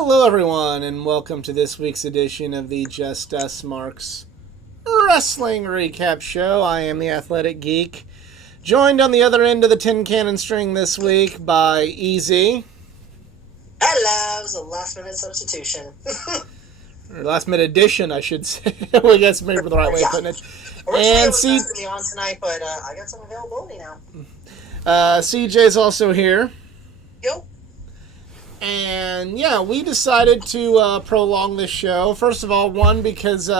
Hello, everyone, and welcome to this week's edition of the Just Us Marks Wrestling Recap Show. I am the Athletic Geek, joined on the other end of the tin cannon string this week by Easy. Hello, it was a last-minute substitution. Or last-minute addition, I should say. Well, I guess maybe the right way of putting it. Originally, I was supposed to be on tonight, but I got some availability now. CJ's also here. Yo. And yeah, we decided to prolong this show. First of all, one, because we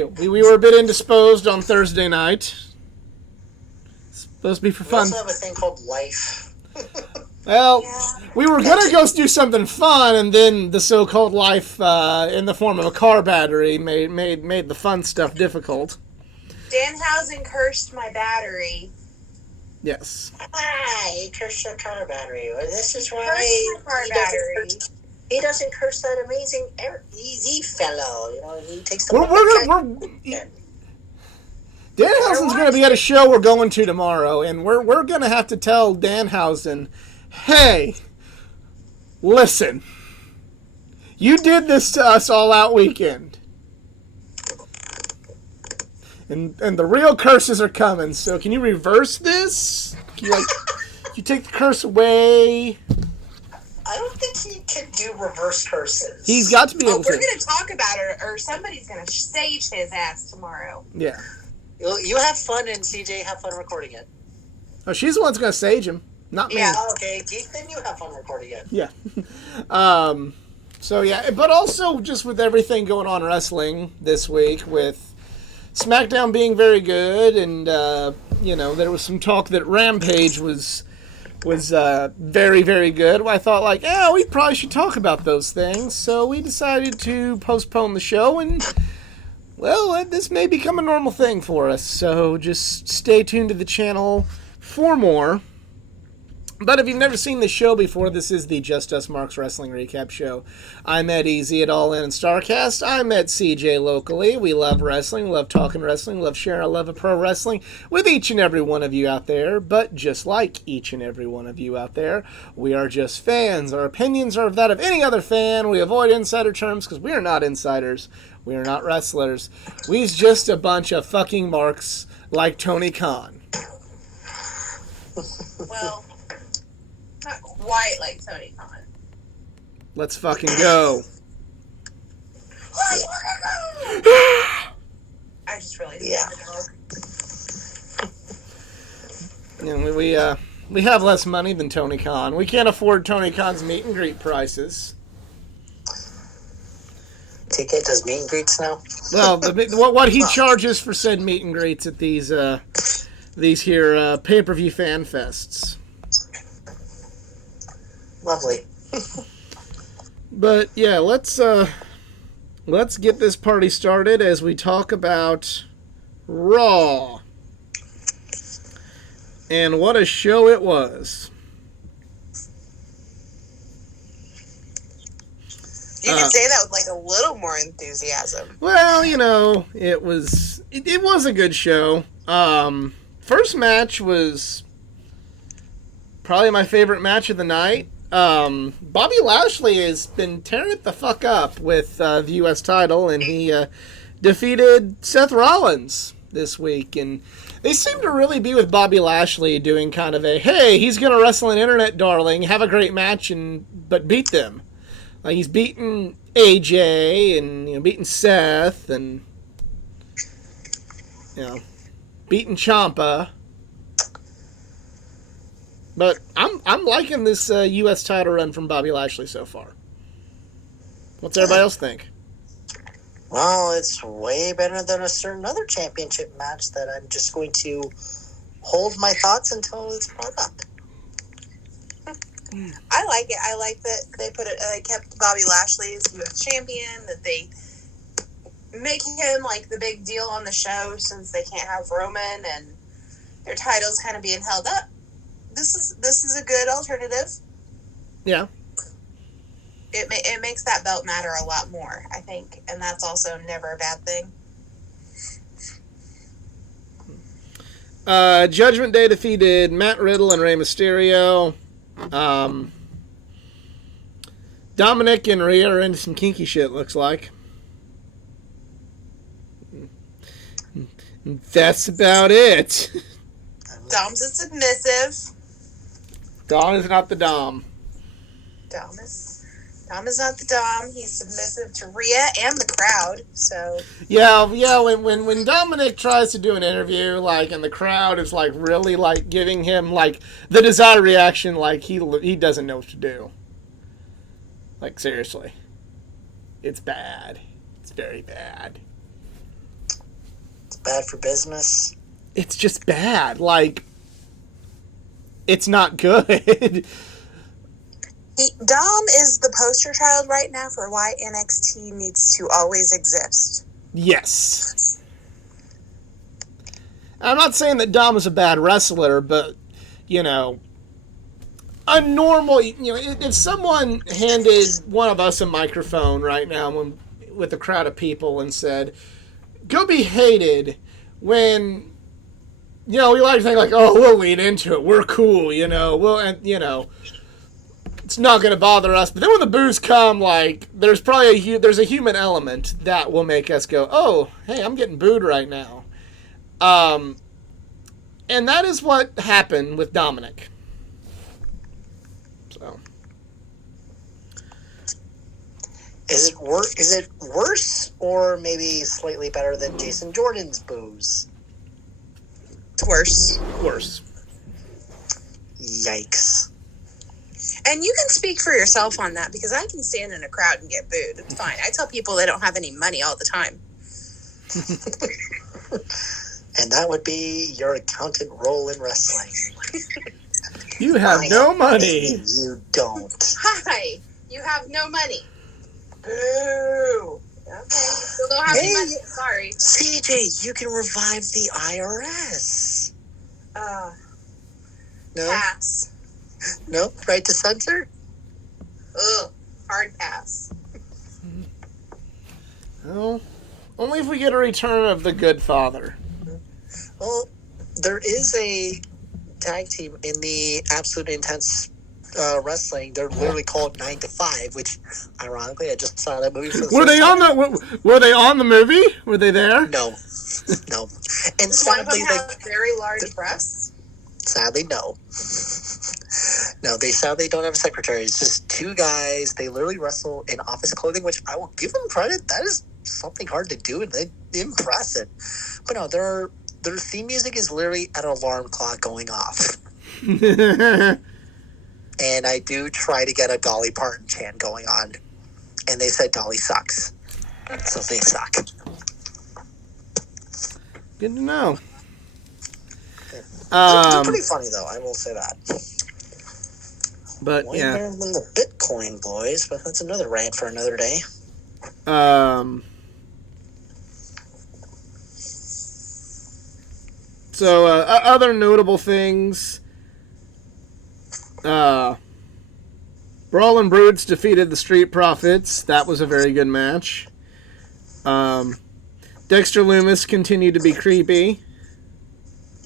were a bit indisposed on Thursday night. It's supposed to be for fun. We also have a thing called life. Well, we were going to go do something fun, and then the so-called life in the form of a car battery made the fun stuff difficult. Danhausen cursed my battery. Yes. He cursed your car battery. This is why he doesn't curse that amazing easy fellow. You know, he takes the Danhausen's going to be at a show we're going to tomorrow, and we're going to have to tell Danhausen, hey, listen, you did this to us all out weekend. And the real curses are coming, so can you reverse this? Can you take the curse away? I don't think he can do reverse curses. He's got to be able to. We're going to talk about it, or somebody's going to sage his ass tomorrow. Yeah. You have fun, and CJ have fun recording it. Oh, she's the one that's going to sage him, not me. Yeah, okay. Geek, then you have fun recording it. Yeah. So, yeah, but also just with everything going on wrestling this week with SmackDown being very good, and there was some talk that Rampage was very, very good. I thought we probably should talk about those things. So we decided to postpone the show, and well, this may become a normal thing for us. So just stay tuned to the channel for more. But if you've never seen the show before, this is the Just Us Marks Wrestling Recap Show. I'm Ed Easy at All In and StarCast. I'm at CJ locally. We love wrestling, love talking wrestling, love sharing our love of pro wrestling with each and every one of you out there. But just like each and every one of you out there, we are just fans. Our opinions are that of any other fan. We avoid insider terms because we are not insiders. We are not wrestlers. We's just a bunch of fucking marks like Tony Khan. Well, not quite like Tony Khan. Let's fucking go. I just really We have less money than Tony Khan. We can't afford Tony Khan's meet and greet prices. TK does meet and greets now? Well, what he charges for said meet and greets at these here pay-per-view fan fests. Lovely. But yeah, let's get this party started as we talk about Raw. And what a show it was. You can say that with a little more enthusiasm. Well, it was a good show. First match was probably my favorite match of the night. Bobby Lashley has been tearing it the fuck up with the U.S. title, and he defeated Seth Rollins this week. And they seem to really be with Bobby Lashley doing kind of a, hey, he's going to wrestle an internet darling, have a great match, but beat them. Like, he's beaten AJ and beaten Seth and beaten Ciampa. But I'm liking this U.S. title run from Bobby Lashley so far. What's everybody else think? Well, it's way better than a certain other championship match that I'm just going to hold my thoughts until it's brought up. I like it. I like that they kept Bobby Lashley as U.S. champion, that they make him the big deal on the show since they can't have Roman and their titles kind of being held up. This is a good alternative. Yeah. It makes that belt matter a lot more, I think, and that's also never a bad thing. Judgment Day defeated Matt Riddle and Rey Mysterio. Dominic and Rhea are into some kinky shit, looks like. That's about it. Dom's a submissive. Dom is not the Dom. Dom is not the Dom. He's submissive to Rhea and the crowd. So Yeah. When Dominic tries to do an interview, like, and the crowd is like really like giving him like the desired reaction, like he doesn't know what to do. Like, seriously, it's bad. It's very bad. It's bad for business. It's just bad. Like, it's not good. Dom is the poster child right now for why NXT needs to always exist. Yes. I'm not saying that Dom is a bad wrestler, but, you know, a normal, you know, if someone handed one of us a microphone right now with a crowd of people and said, go be hated when, you know, we like to think like, oh, we'll lean into it. We're cool, you know. It's not going to bother us. But then when the boos come, like, there's probably there's a human element that will make us go, oh, hey, I'm getting booed right now. And that is what happened with Dominic. So, Is it worse or maybe slightly better than Jason Jordan's boos? It's worse. worse. Yikes. And you can speak for yourself on that because I can stand in a crowd and get booed. It's fine. I tell people they don't have any money all the time. And that would be your accountant role in wrestling. You have no money. You don't. Hi, you have no money. Boo. Okay, you still don't have any money. Sorry. CJ, you can revive the IRS. No? Pass. No? Right to censor? Ugh, hard pass. Well, only if we get a return of the Good Father. Well, there is a tag team in the Absolute Intense Wrestling. They're literally called 9 to 5, which, ironically, I just saw that movie for the Were first they time. on Were they on the movie? Were they there? No. No. And One of sadly, them has very large breasts. sadly, no. No, they sadly don't have a secretary. It's just two guys. They literally wrestle in office clothing, which I will give them credit. That is something hard to do, and they impressive. But no, their theme music is literally an alarm clock going off. And I do try to get a Dolly Parton chant going on. And they said Dolly sucks. So they suck. Good to know. They're pretty funny, though. I will say that. But Way yeah. better than the Bitcoin boys, but that's another rant for another day. So other notable things. Brawlin' Brutes defeated the Street Profits. That was a very good match. Dexter Lumis continued to be creepy.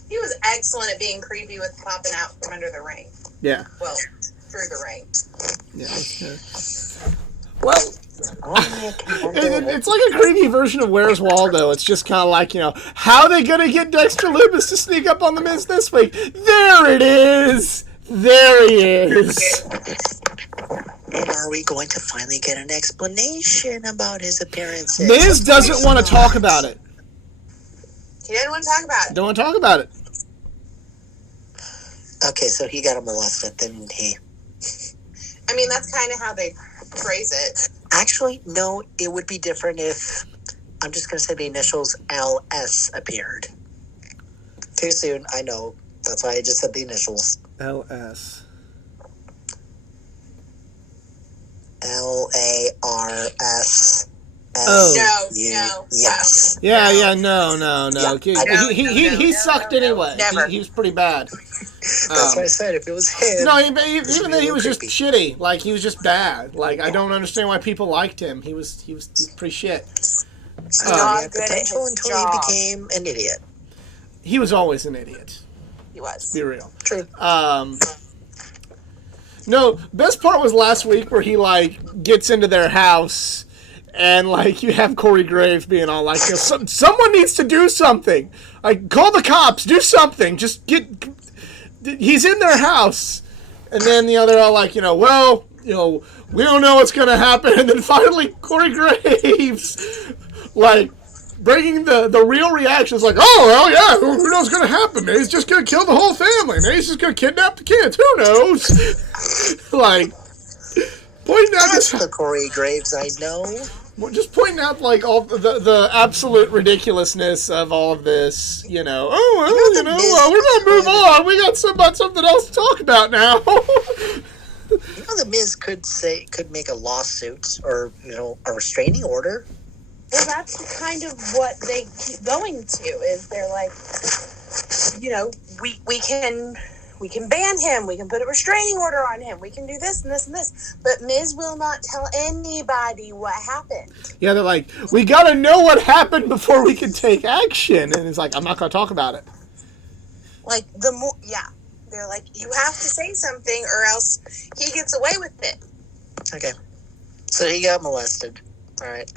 He was excellent at being creepy with popping out from under the ring. Yeah. Well, through the ring. Yeah. Well, it's like a creepy version of Where's Waldo. It's just kind of like, you know, how are they going to get Dexter Lumis to sneak up on the Miz this week? There it is. There he is. And are we going to finally get an explanation about his appearances? Miz doesn't want to talk about it. He didn't want to talk about it. Don't want to talk about it. Okay, so he got molested, didn't he? I mean, that's kind of how they phrase it. Actually, no, it would be different if, I'm just going to say the initials LS appeared. Too soon, I know. That's why I just said the initials. LS. LARS. Oh. No. Yes. Yeah, no. Yeah, He sucked anyway. Never. He was pretty bad. That's what I said. If it was him. No, even though he was just creepy. shitty. Like, he was just bad. Like, I don't understand why people liked him. He was pretty shit. He not had good at potential his until job. he became an idiot. He was always an idiot. He was. Be real. True. No, best part was last week where he, like, gets into their house and, like, you have Corey Graves being all like, someone needs to do something. Like, call the cops, do something. Just get... He's in their house. And then, they're all like, well, we don't know what's going to happen. And then finally, Corey Graves, like, bringing the real reactions, like, oh, well, yeah, who knows what's going to happen? Maybe he's just going to kill the whole family. Maybe he's just going to kidnap the kids. Who knows? Like, pointing out That's the Corey Graves I know. just pointing out, like, all the absolute ridiculousness of all of this, Oh, well, we're going to move on. We got something else to talk about now. The Miz could make a lawsuit or, a restraining order. Well, that's kind of what they keep going to, is they're like, we can ban him, we can put a restraining order on him, we can do this and this and this, but Miz will not tell anybody what happened. Yeah, they're like, we gotta know what happened before we can take action, and it's like, I'm not gonna talk about it. Like, they're like, you have to say something or else he gets away with it. Okay, so he got molested. All right,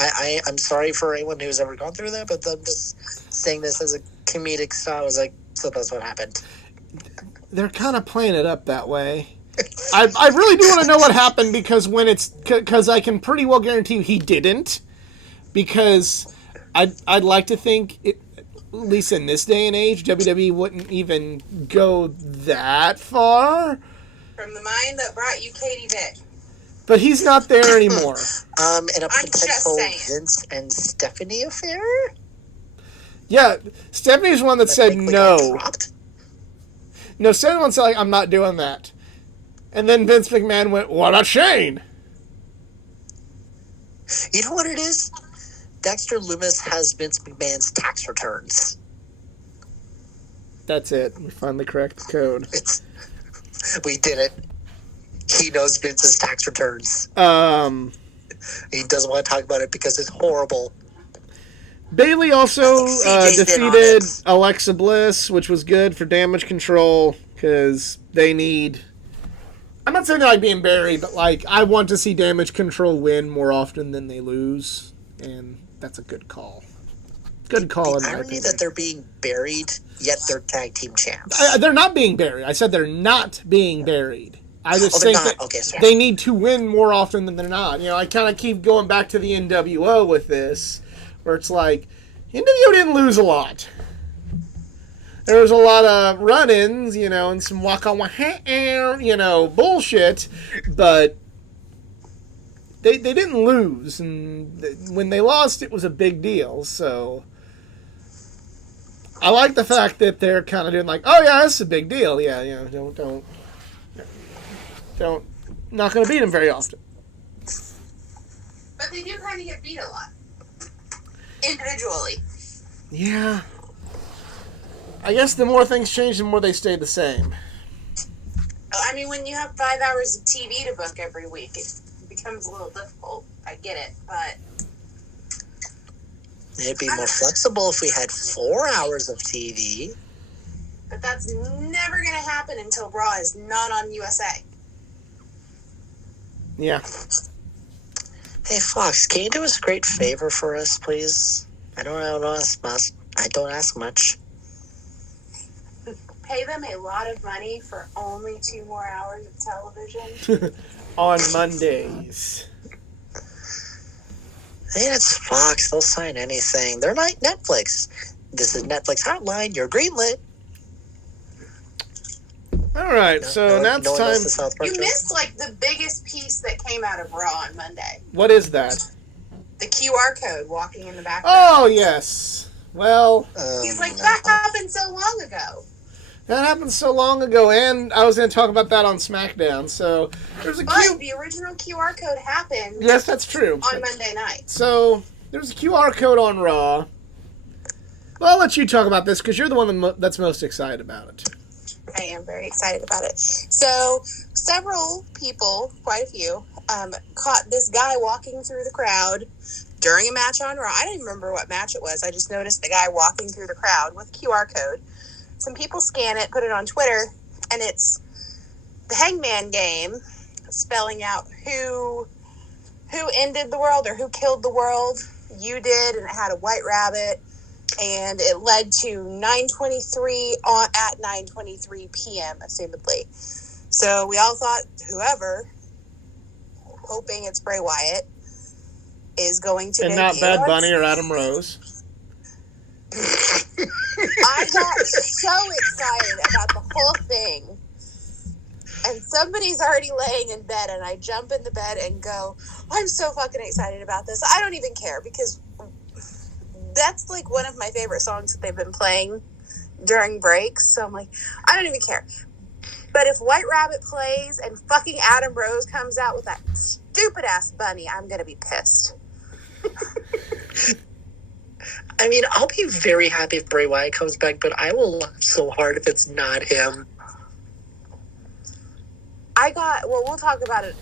I'm sorry for anyone who's ever gone through that, but I'm just saying this as a comedic style. I was like, so that's what happened. They're kind of playing it up that way. I really do want to know what happened, because I can pretty well guarantee you he didn't, because I'd like to think, at least in this day and age, WWE wouldn't even go that far. From the mind that brought you Katie Vick. But he's not there anymore. In a potential Vince and Stephanie affair? Yeah, Stephanie's one that said no. No, Stephanie said, like, I'm not doing that. And then Vince McMahon went, what about Shane? You know what it is? Dexter Lumis has Vince McMahon's tax returns. That's it. We finally cracked the code. We did it. He knows Vince's tax returns. He doesn't want to talk about it because it's horrible. Bayley also defeated Alexa Bliss, which was good for Damage Control, because they need... I'm not saying they're like being buried, but like I want to see Damage Control win more often than they lose, and that's a good call. Good call, in my opinion. The irony that they're being buried, yet they're tag team champs. They're not being buried. I said they're not being buried. I just think that they need to win more often than they're not. I kind of keep going back to the NWO with this, where it's like, NWO didn't lose a lot. There was a lot of run-ins, and some bullshit, but they didn't lose, and when they lost, it was a big deal, so I like the fact that they're kind of doing like, oh yeah, this is a big deal, don't, not going to beat them very often. But they do kind of get beat a lot. Individually. Yeah. I guess the more things change, the more they stay the same. I mean, when you have 5 hours of TV to book every week, it becomes a little difficult. I get it, but... It'd be more flexible if we had 4 hours of TV. But that's never going to happen until Raw is not on USA. Yeah. Hey, Fox, can you do us a great favor for us, please? I don't ask much. Pay them a lot of money for only 2 more hours of television. On Mondays. Hey, it's Fox. They'll sign anything. They're like Netflix. This is Netflix Hotline. You're greenlit. All right, so now it's time. You missed like the biggest piece that came out of Raw on Monday. What is that? The QR code walking in the background. Oh yes. Well, he's like, that happened so long ago. That happened so long ago, and I was going to talk about that on SmackDown. So there's a the original QR code happened. Yes, that's true. On Monday night. So there's a QR code on Raw. Well, I'll let you talk about this because you're the one that's most excited about it. I am very excited about it. So several people, quite a few, caught this guy walking through the crowd during a match on Raw. I don't even remember what match it was. I just noticed the guy walking through the crowd with a QR code. Some people scan it, put it on Twitter, and it's the Hangman game spelling out who ended the world or who killed the world. You did, and it had a white rabbit, and it led to 9:23 at 9:23 p.m. assumedly. So we all thought whoever, hoping it's Bray Wyatt, is going to And not Bad Bunny or Adam Rose. I got so excited about the whole thing. And somebody's already laying in bed, and I jump in the bed and go, I'm so fucking excited about this. I don't even care, because that's like one of my favorite songs that they've been playing during breaks. So I'm like, I don't even care. But if White Rabbit plays and fucking Adam Rose comes out with that stupid ass bunny, I'm going to be pissed. I mean, I'll be very happy if Bray Wyatt comes back, but I will laugh so hard if it's not him. We'll talk about it.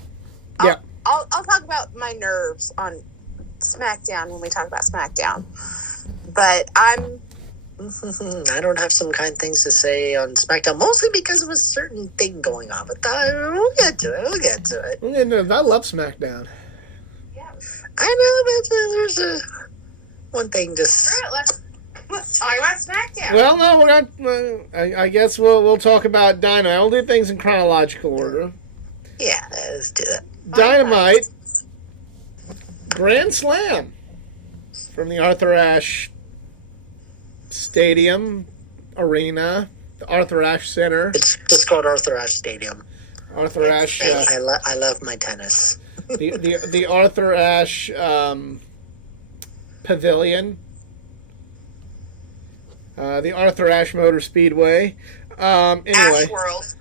I'll talk about my nerves on SmackDown when we talk about SmackDown. But I don't have some kind things to say on SmackDown, mostly because of a certain thing going on. But we'll get to it. I love SmackDown. yeah. I know, but there's one thing just... All right, let's talk about SmackDown. Well, no, we're not. I guess we'll talk about Dynamite. I'll do things in chronological order. Yeah, let's do that. Dynamite, Grand Slam from the Arthur Ashe Stadium Arena, the Arthur Ashe Center. It's just called Arthur Ashe Stadium. Arthur Ashe. I love my tennis. the Arthur Ashe Pavilion. The Arthur Ashe Motor Speedway. Anyway. Ash World.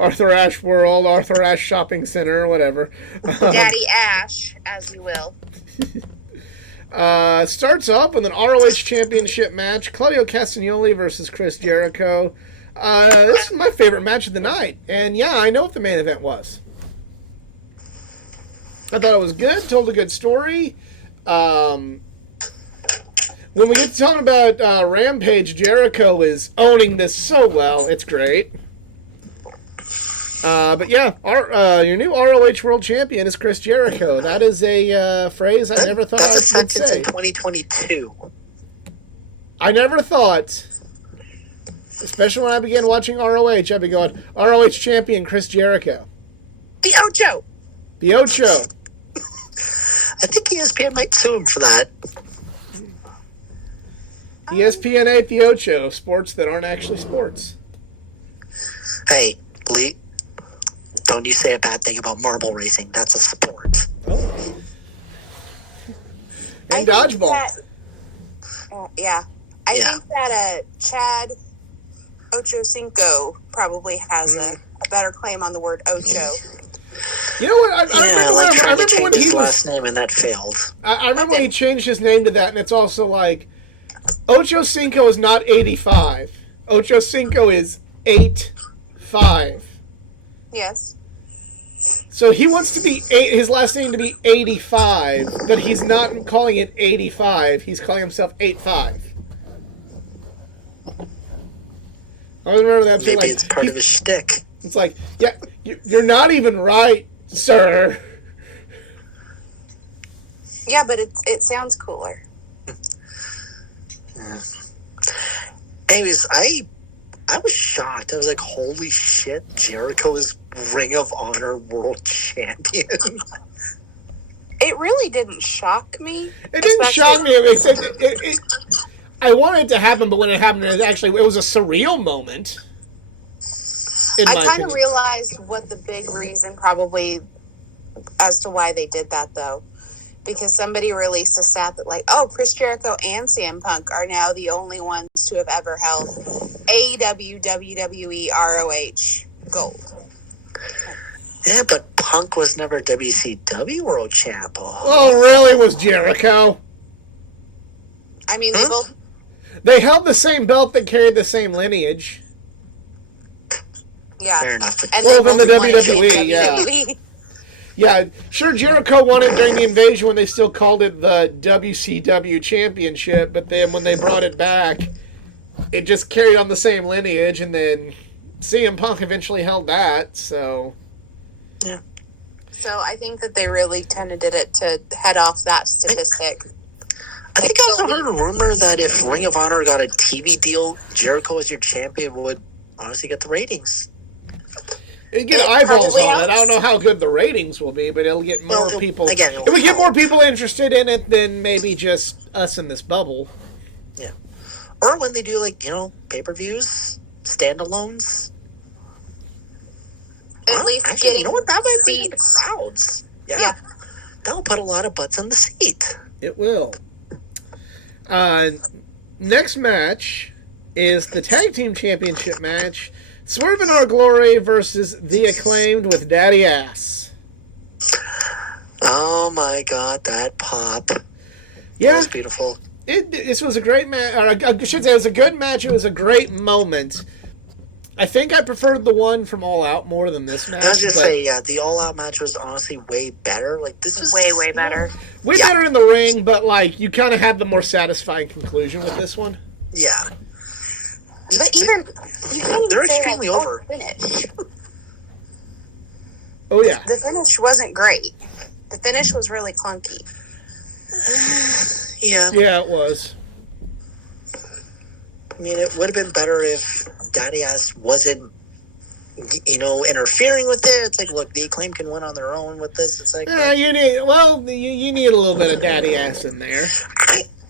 Arthur Ashe World, Arthur Ashe Shopping Center, whatever. Daddy Ash, as you will. Starts off with an ROH Championship match. Claudio Castagnoli versus Chris Jericho. This is my favorite match of the night. And yeah, I know what the main event was. I thought it was good, told a good story. When we get to talking about Rampage, Jericho is owning this so well. It's great. But yeah, your new ROH World Champion is Chris Jericho. That is a phrase I never thought I would say. In 2022. I never thought, especially when I began watching ROH, I'd be going, ROH Champion Chris Jericho. The Ocho. The Ocho. I think ESPN might sue him for that. ESPN 8 The Ocho, sports that aren't actually sports. Hey, Lee, don't you say a bad thing about marble racing. That's a sport. Oh. And dodgeball. I think that Chad Ochocinco probably has a better claim on the word Ocho. You know what? I remember when his he last name and that failed. I remember when he changed his name to that, and it's also like, Ocho Cinco is not 85. Ocho Cinco is 8'5". Yes. So he wants to be his last name to be 85, but he's not calling it 85. He's calling himself 8'5". I remember that. Maybe it's part of his shtick. It's like, yeah, you're not even right, sir. Yeah, but it sounds cooler. Anyways, I was shocked. I was like, holy shit, Jericho is Ring of Honor World Champion. It really didn't shock me. It didn't shock me. I wanted it to happen, but when it happened, it was a surreal moment. I kind of realized what the big reason probably as to why they did that, though. Because somebody released a stat that, like, Chris Jericho and CM Punk are now the only ones to have ever held AEW, WWE, ROH gold. Yeah, but Punk was never WCW World Champ. Oh, really? Was Jericho? I mean, They held the same belt that carried the same lineage. Yeah. Fair enough. And from the WWE, WWE. Yeah, sure, Jericho won it during the Invasion when they still called it the WCW Championship, but then when they brought it back, it just carried on the same lineage, and then CM Punk eventually held that, so... Yeah. So I think that they really kind of did it to head off that statistic. I think I also heard a rumor that if Ring of Honor got a TV deal, Jericho as your champion would honestly get the ratings. It'll get eyeballs on it. I don't know how good the ratings will be, but it'll get more people. Again, it would get more people interested in it than maybe just us in this bubble. Yeah. Or when they do, like, pay-per-views, standalones. At least actually, getting you know what? That might bring in the seats. crowds. Yeah. Yeah. That'll put a lot of butts in the seat. It will. Next match is the Tag Team Championship match. Swerve in Our Glory versus The Acclaimed with Daddy Ass. Oh my God, that pop. Yeah. That was beautiful. This was a great match. I should say it was a good match. It was a great moment. I think I preferred the one from All Out more than this match. I was just say, yeah, the All Out match was honestly way better. Like, this was way better. Way better in the ring, but like you kind of had the more satisfying conclusion with this one. Yeah. But even you can't They're even say, extremely like, over. Finish. Oh yeah. The finish wasn't great. The finish was really clunky. Yeah. Yeah, it was. I mean, it would have been better if Daddy Ass wasn't, interfering with it. It's like, look, the Acclaim can win on their own with this. It's like, You need a little bit of Daddy Ass in there.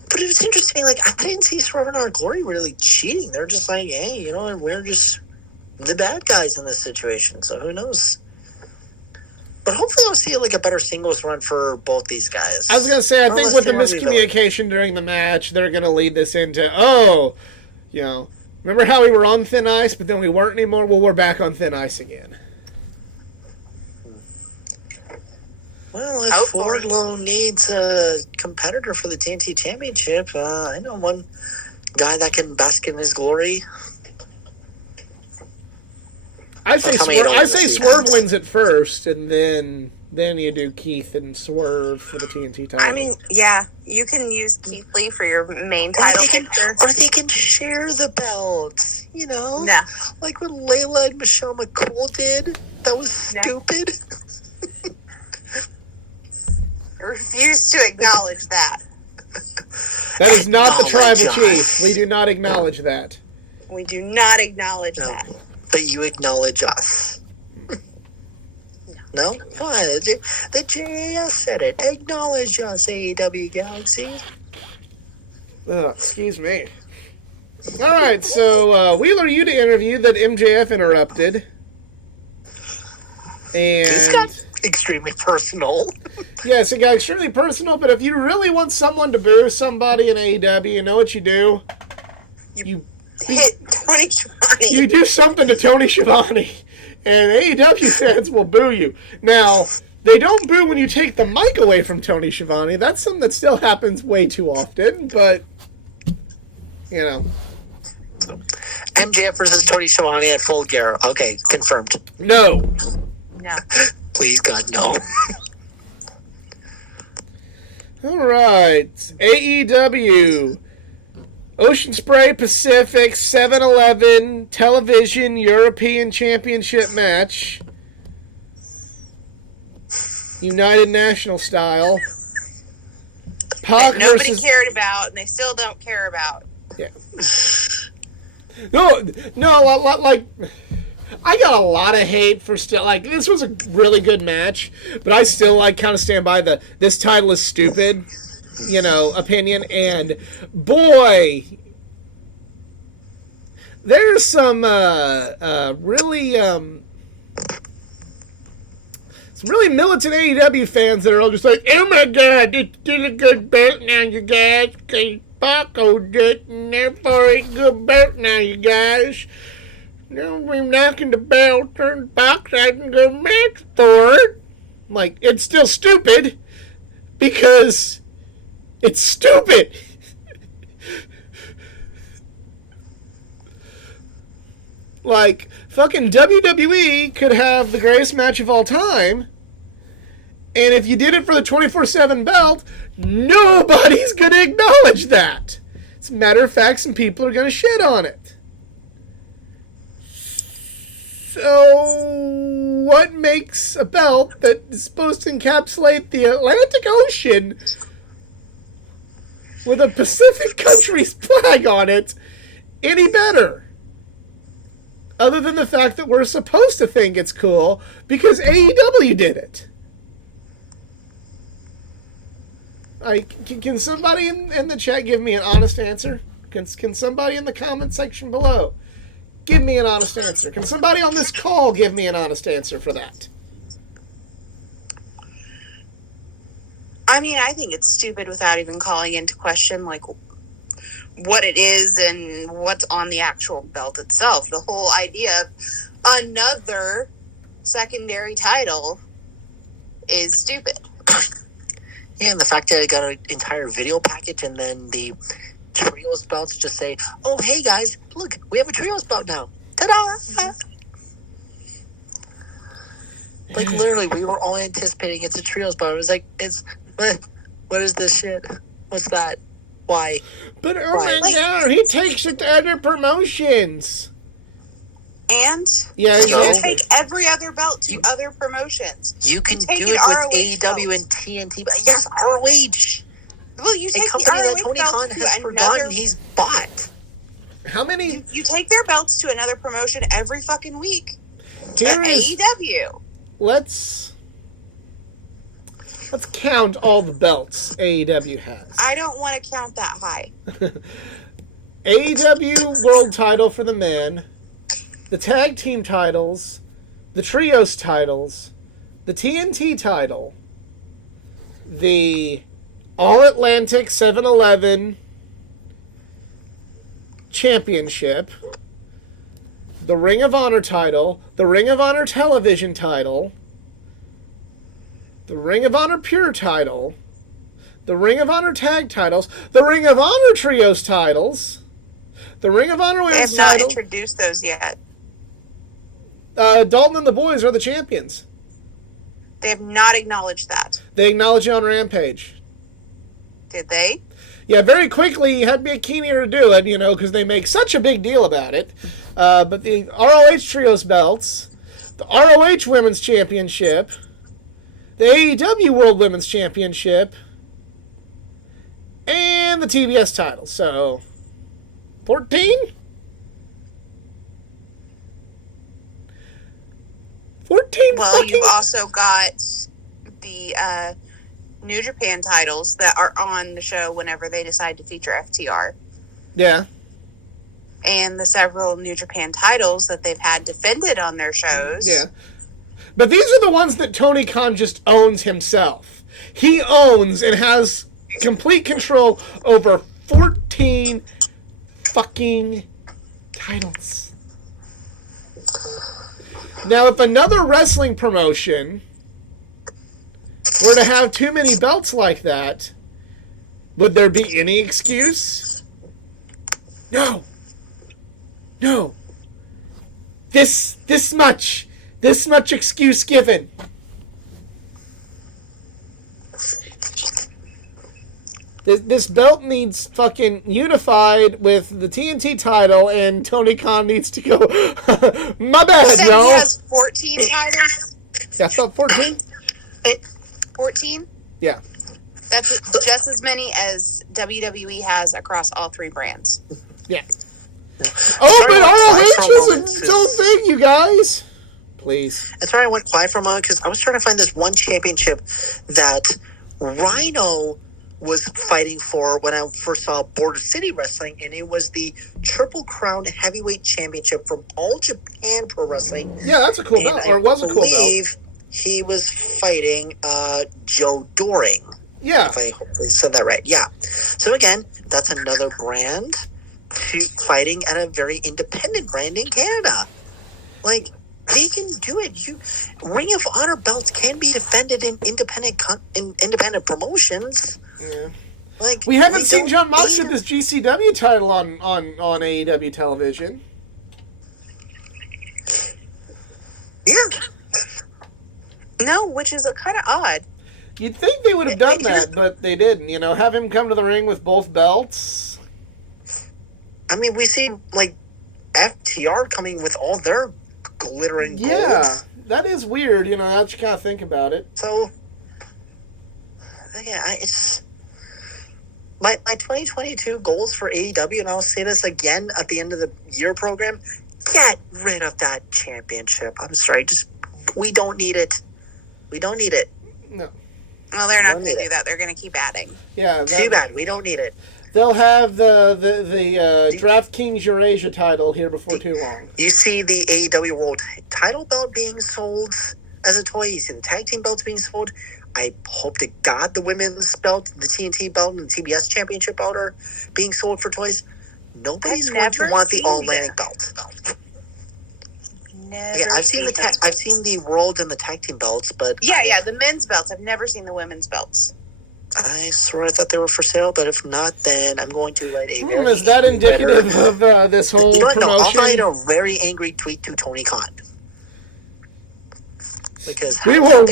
But it was interesting. Like, I didn't see Swerve in Our Glory really cheating. They're just like, hey, we're just the bad guys in this situation. So who knows? But hopefully we'll see like a better singles run for both these guys. I was gonna say, I think Unless with the they want to be miscommunication during the match, they're gonna lead this into remember how we were on thin ice, but then we weren't anymore? Well, we're back on thin ice again. Well, if Wardlow needs a competitor for the TNT Championship, I know one guy that can bask in his glory. I say Swerve wins it first, and then you do Keith and Swerve for the TNT title. I mean, yeah, you can use Keith Lee for your main title picture. Or they can share the belts, No. Like what Layla and Michelle McCool did. That was stupid. I refuse to acknowledge that. That is not the tribal chief. We do not acknowledge that. We do not acknowledge that. But you acknowledge us. No? Come on. The JAS said it. Acknowledge us, AEW Galaxy. Excuse me. All right, so Wheeler Yuta interview that MJF interrupted. And this got extremely personal. Yes, it got extremely personal, but if you really want someone to boo somebody in AEW, you know what you do? You hit Tony Schiavone. You do something to Tony Schiavone, and AEW fans will boo you. Now, they don't boo when you take the mic away from Tony Schiavone. That's something that still happens way too often, but, MJF versus Tony Schiavone at Full Gear. Okay, confirmed. No. Please, God, no. All right. AEW. Ocean Spray Pacific 7-Eleven Television European Championship match. United National style. Pac that nobody versus... cared about, and they still don't care about. Yeah. No, like... I got a lot of hate for still, like, this was a really good match, but I still, like, kind of stand by the, this title is stupid, opinion, and boy, there's some, really militant AEW fans that are all just like, oh my god, this is a good belt now, you guys, because Paco did, and therefore it's a good belt now, you guys. Now we're knocking the bell, turn the box out, and go match for it. Like, it's still stupid because it's stupid. Like, fucking WWE could have the greatest match of all time, and if you did it for the 24/7 belt, nobody's going to acknowledge that. As a matter of fact, some people are going to shit on it. So, what makes a belt that is supposed to encapsulate the Atlantic Ocean with a Pacific country's flag on it any better? Other than the fact that we're supposed to think it's cool because AEW did it. Can somebody in the chat give me an honest answer? Can somebody in the comment section below give me an honest answer? Can somebody on this call give me an honest answer for that? I mean, I think it's stupid without even calling into question, like, what it is and what's on the actual belt itself. The whole idea of another secondary title is stupid. Yeah, and the fact that I got an entire video package and then the trios belts just say, "Oh, hey guys, look, we have a trios belt now." Ta-da! Like, literally, we were all anticipating it's a trios belt. It was like, what is this shit? What's that? Why? But God, he takes it to other promotions. And yeah, you No. take every other belt to other promotions. You can do take it an with ROH AEW belt. and TNT, but yes, ROH. Well, you A take the company that ROH Tony belts Khan to has another. forgotten he's bought. How many? You take their belts to another promotion every fucking week. To Here is, AEW. let's count all the belts AEW has. I don't want to count that high. AEW World Title for the men, the Tag Team titles, the Trios titles, the TNT title, the All-Atlantic 7-Eleven Championship, the Ring of Honor title, the Ring of Honor Television title, the Ring of Honor Pure title, the Ring of Honor Tag titles, the Ring of Honor Trios titles, the Ring of Honor They have Women's not title. introduced those yet. Dalton and the boys are the champions. They have not acknowledged that. They acknowledge it on Rampage. Did they? Yeah, very quickly, you had to be a keen ear to do it, because they make such a big deal about it. But the ROH Trios belts, the ROH Women's Championship, the AEW World Women's Championship, and the TBS title. So, 14? 14 Well, fucking... you've also got the New Japan titles that are on the show whenever they decide to feature FTR. Yeah. And the several New Japan titles that they've had defended on their shows. Yeah. But these are the ones that Tony Khan just owns himself. He owns and has complete control over 14 fucking titles. Now, if another wrestling promotion were to have too many belts like that, would there be any excuse? No. No. This much excuse given. This belt needs fucking unified with the TNT title, and Tony Khan needs to go, my bad, Since yo. he has 14 titles. Yeah, I thought 14. 14? Yeah. That's just as many as WWE has across all three brands. Yeah. Oh, but ROH is its own thing, you guys. Please. That's why I went quiet for a moment, because I was trying to find this one championship that Rhino was fighting for when I first saw Border City Wrestling, and it was the Triple Crown Heavyweight Championship from All Japan Pro Wrestling. Yeah, that's a cool And belt, or it was a cool I belt. believe he was fighting Joe Doring. Yeah. If I hopefully said that right. Yeah. So again, that's another brand fighting at a very independent brand in Canada. Like, they can do it. Ring of Honor belts can be defended in independent promotions. Yeah. Like, We haven't they seen don't John Mox need- get this GCW title on AEW television. Yeah. No, which is kind of odd. You'd think they would have done that, but they didn't. Have him come to the ring with both belts. I mean, we see, like, FTR coming with all their glittering gold. Yeah, that is weird. You know, now that you kind of think about it. So, yeah, it's my 2022 goals for AEW, and I'll say this again at the end of the year program: get rid of that championship. I'm sorry, we don't need it. We don't need it. No. Well, they're not going to do that. They're going to keep adding. Yeah. Too bad. We don't need it. They'll have the DraftKings Eurasia title here before too long. You see the AEW World title belt being sold as a toy. You see the tag team belts being sold. I hope to God the women's belt, the TNT belt, and the TBS championship belt are being sold for toys. Nobody's going to want the All Atlantic belt. Yeah, I've seen the world and the tag team belts, but yeah, the men's belts. I've never seen the women's belts. I swear I thought they were for sale, but if not, then I'm going to write a very is that indicative of this whole promotion? No, I'll write a very angry tweet to Tony Khan. Because we will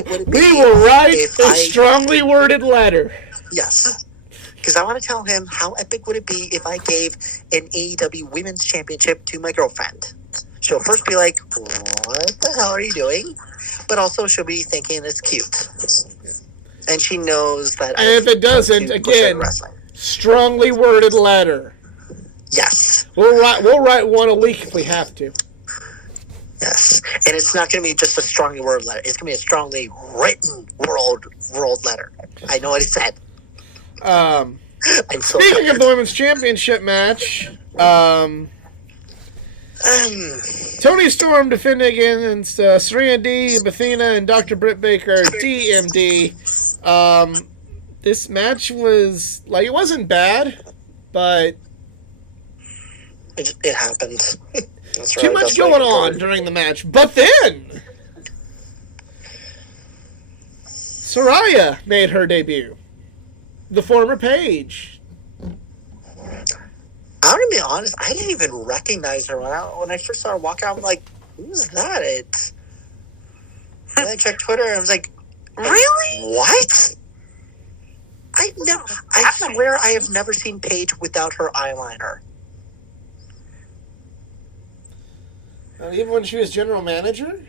write a strongly worded letter. Yes. Because I want to tell him how epic would it be if I gave an AEW Women's Championship to my girlfriend. She'll first be like, what the hell are you doing? But also she'll be thinking it's cute. And she knows that... And if it doesn't, again, strongly worded letter. Yes. We'll write one a week if we have to. Yes. And it's not going to be just a strongly worded letter. It's going to be a strongly written world letter. I know what he said. Speaking of the Women's Championship match... Tony Storm defending against Serena D, Bethina, and Dr. Britt Baker, DMD. This match was, like, it wasn't bad, but... It happened. That's too much going on during the match. But then... Saraya made her debut. The former Paige. I'm going to be honest, I didn't even recognize her. When I first saw her walk out, I'm like, who's that? And I checked Twitter, and I was like, really? What? I swear I have never seen Paige without her eyeliner. Even when she was general manager?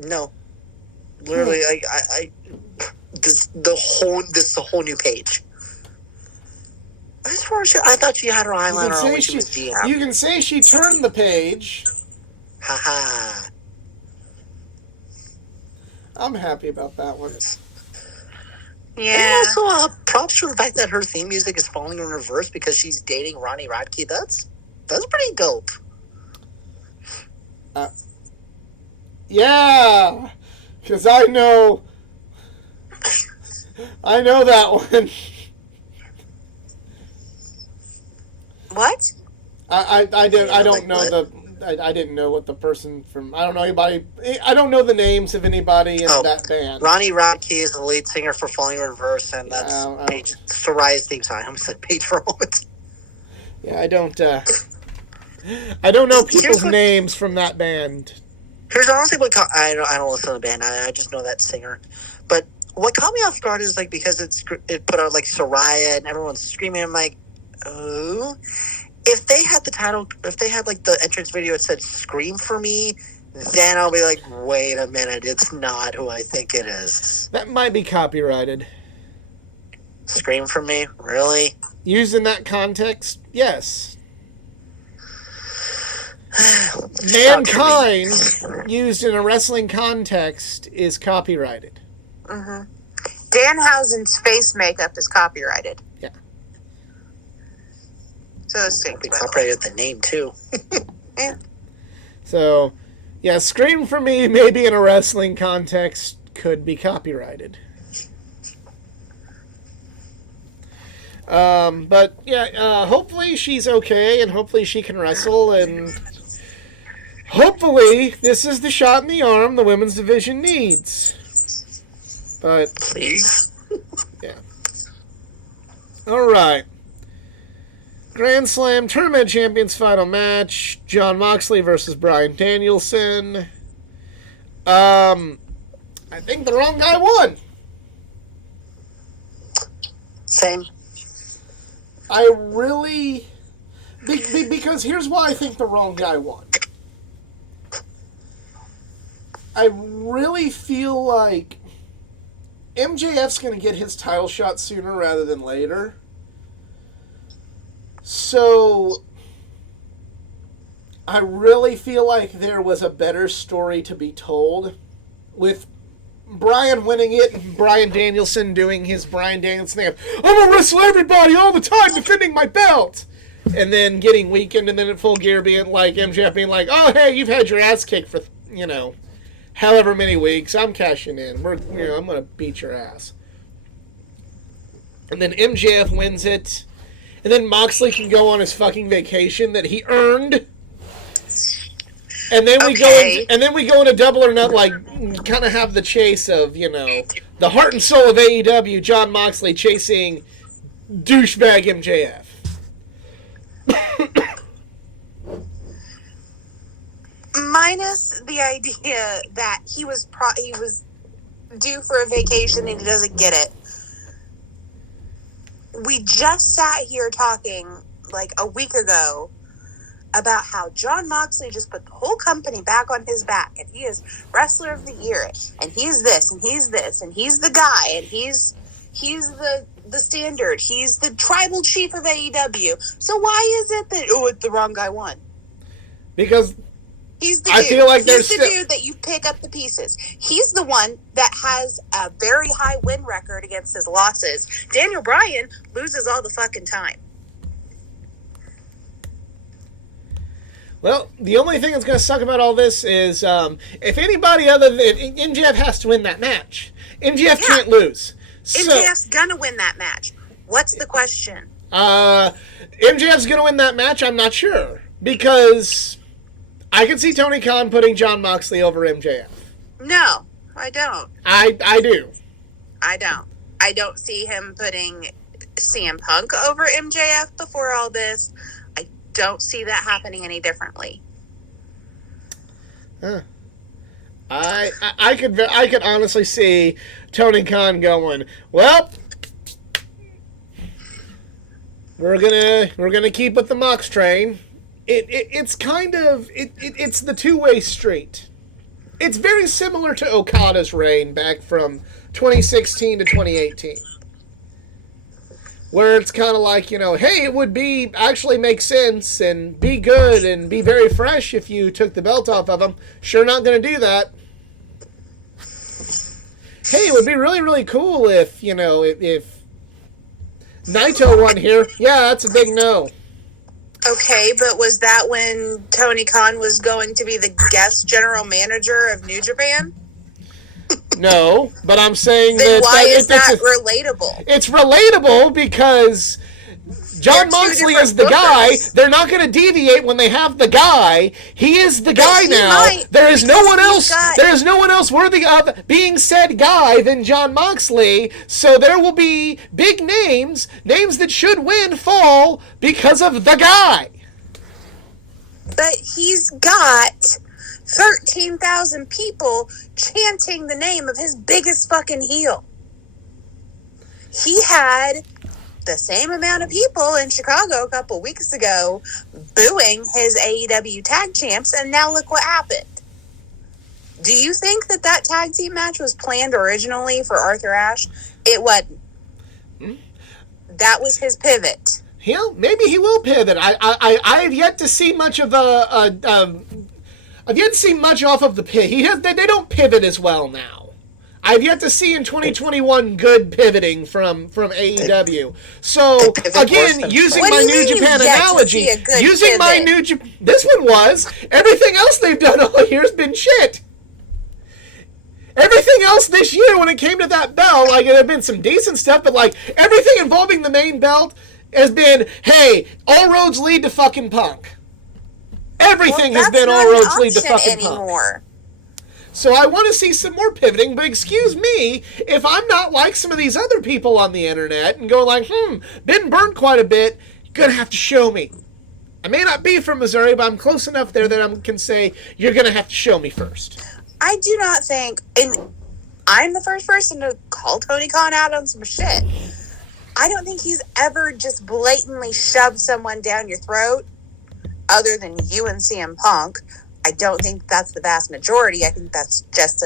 No. Literally, this is the whole new Paige. I thought she had her eyeliner on when she was GM. You can say she turned the page. Haha. I'm happy about that one. Yeah. And also, props for the fact that her theme music is falling in reverse because she's dating Ronnie Radke. That's pretty dope. Yeah, because I know that one. What? I didn't know what the person from. I don't know anybody. I don't know the names of anybody in that band. Ronnie Radke is the lead singer for Falling in Reverse, and that's Paige Saraya's theme song. I almost said Paige for a moment. Yeah, I don't know people's names from that band. Here's honestly what I don't listen to the band. I just know that singer. But what caught me off guard is like because it put out like Saraya and everyone's screaming. I'm like, oh. If they had like the entrance video, it said "Scream for Me," then I'll be like, wait a minute, it's not who I think it is. That might be copyrighted. Scream for Me, really? Used in that context, yes. Mankind, used in a wrestling context, is copyrighted. Mm-hmm. Danhausen's face makeup is copyrighted. Yeah. So it's copyrighted the name too. Yeah. So, yeah, Scream for Me, maybe in a wrestling context, could be copyrighted. But yeah, hopefully she's okay, and hopefully she can wrestle, and hopefully this is the shot in the arm the women's division needs. But please, yeah. All right. Grand Slam Tournament Champions final match: Jon Moxley versus Bryan Danielson. I think the wrong guy won. Same. I really... because here's why I think the wrong guy won. I really feel like MJF's going to get his title shot sooner rather than later. So I really feel like there was a better story to be told with Bryan winning it and Bryan Danielson doing his Bryan Danielson thing of, I'm going to wrestle everybody all the time defending my belt. And then getting weakened and then at Full Gear being like, MJF being like, oh, hey, you've had your ass kicked for, however many weeks. I'm cashing in. I'm going to beat your ass. And then MJF wins it. And then Moxley can go on his fucking vacation that he earned. And then we go into Double or Not, like, kind of have the chase of, the heart and soul of AEW, Jon Moxley chasing douchebag MJF. Minus the idea that he was due for a vacation and he doesn't get it. We just sat here talking like a week ago about how Jon Moxley just put the whole company back on his back, and he is Wrestler of the Year, and he's this, and he's this, and he's the guy, and he's the standard, he's the tribal chief of AEW. So why is it that the wrong guy won? Because he's the dude. I feel like he's the dude that you pick up the pieces. He's the one that has a very high win record against his losses. Daniel Bryan loses all the fucking time. Well, the only thing that's going to suck about all this is if anybody other than MJF has to win that match. MJF can't lose. MJF's going to win that match. What's the question? MJF's going to win that match? I'm not sure. Because I can see Tony Khan putting Jon Moxley over MJF. No, I don't. I do. I don't. I don't see him putting CM Punk over MJF before all this. I don't see that happening any differently. Huh. I could honestly see Tony Khan going, well, we're gonna keep with the Mox train. It's kind of it's the two-way street. It's very similar to Okada's reign back from 2016 to 2018. Where it's kind of like, hey, it would actually make sense and be good and be very fresh if you took the belt off of him. Sure not going to do that. Hey, it would be really, really cool if Naito won here. Yeah, that's a big no. Okay, but was that when Tony Khan was going to be the guest general manager of New Japan? No, but I'm saying then that... why is that relatable? It's relatable because Jon Moxley is the guy. They're not going to deviate when they have the guy. He is the guy now. There is no one else. There is no one else worthy of being said guy than Jon Moxley. So there will be big names that should win fall because of the guy. But he's got 13,000 people chanting the name of his biggest fucking heel. He had the same amount of people in Chicago a couple weeks ago booing his AEW tag champs, and now look what happened. Do you think that tag team match was planned originally for Arthur Ashe? It wasn't. That was his pivot. Maybe he will pivot. I have yet to see much of I've yet to see much off of the pivot. They don't pivot as well now. I've yet to see in 2021 good pivoting from AEW. So again, using my New Japan analogy, this one was everything else they've done all year has been shit. Everything else this year, when it came to that belt, like there have been some decent stuff, but like everything involving the main belt has been, hey, all roads lead to fucking Punk. Everything has been all roads lead to fucking Punk. So I want to see some more pivoting, but excuse me if I'm not like some of these other people on the internet and go like, been burnt quite a bit, you're going to have to show me. I may not be from Missouri, but I'm close enough there that I can say, you're going to have to show me first. I do not think, and I'm the first person to call Tony Khan out on some shit. I don't think he's ever just blatantly shoved someone down your throat, other than you and CM Punk, I don't think that's the vast majority. I think that's just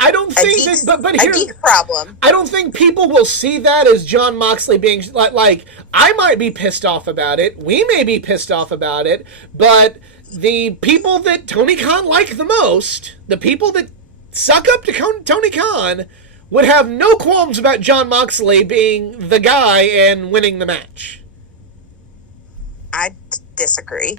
I don't think that, but a geek problem. I don't think people will see that as Jon Moxley being like. I might be pissed off about it. We may be pissed off about it, but the people that Tony Khan like the most, the people that suck up to Tony Khan, would have no qualms about Jon Moxley being the guy and winning the match. I disagree.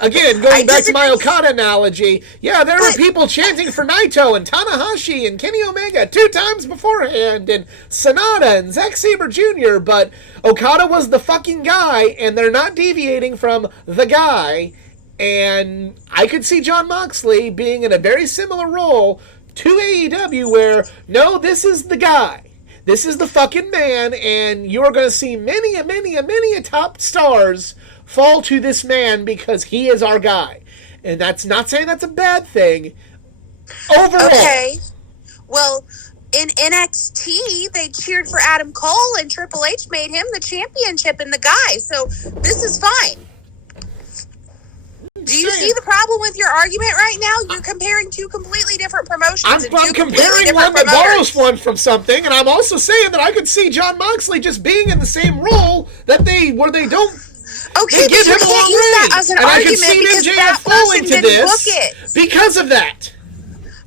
Again, going back to my Okada analogy, yeah, there were people chanting for Naito and Tanahashi and Kenny Omega 2 times beforehand, and Sonata and Zack Sabre Jr., but Okada was the fucking guy, and they're not deviating from the guy, and I could see Jon Moxley being in a very similar role to AEW, where, no, this is the guy. This is the fucking man, and you're going to see many a top stars fall to this man because he is our guy. And that's not saying that's a bad thing. Overall. Okay. Well, in NXT, they cheered for Adam Cole, and Triple H made him the championship and the guy. So this is fine. Do you see the problem with your argument right now? You're comparing two completely different promotions. I'm comparing one that borrows one from something, and I'm also saying that I could see Jon Moxley just being in the same role that where they don't. Okay, but you can't use that as an argument because that person didn't book it. Because of that.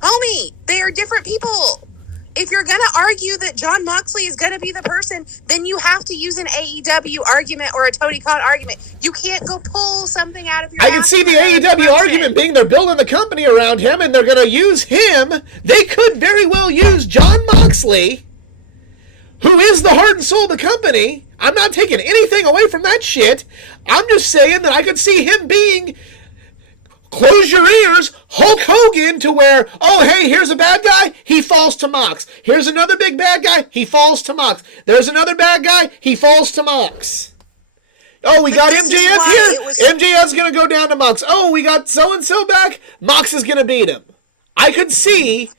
Homie, they are different people. If you're going to argue that Jon Moxley is going to be the person, then you have to use an AEW argument or a Tony Khan argument. You can't go pull something out of your I can see the AEW argument being they're building the company around him and they're going to use him. They could very well use Jon Moxley, who is the heart and soul of the company. I'm not taking anything away from that shit. I'm just saying that I could see him being, close your ears, Hulk Hogan, to where, oh, hey, here's a bad guy, he falls to Mox. Here's another big bad guy, he falls to Mox. There's another bad guy, he falls to Mox. Oh, we got MJF here, MJF's going to go down to Mox. Oh, we got so-and-so back, Mox is going to beat him. I could see,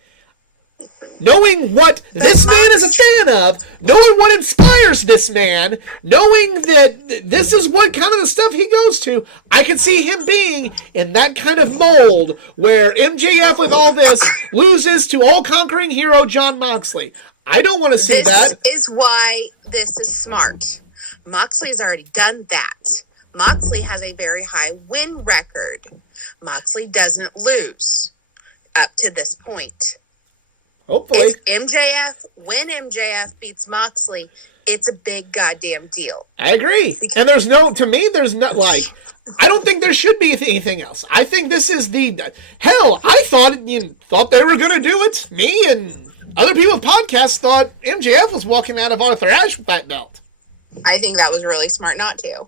knowing what this man is a fan of, knowing what inspires this man, knowing that this is what kind of the stuff he goes to, I can see him being in that kind of mold where MJF with all this loses to all-conquering hero Jon Moxley. I don't want to see that. This is why this is smart. Moxley has already done that. Moxley has a very high win record. Moxley doesn't lose up to this point. Hopefully. When MJF beats Moxley, it's a big goddamn deal. I agree. And there's not, like, I don't think there should be anything else. I think this is hell, I thought they were going to do it. Me and other people with podcasts thought MJF was walking out of Arthur Ashe with that belt. I think that was really smart not to.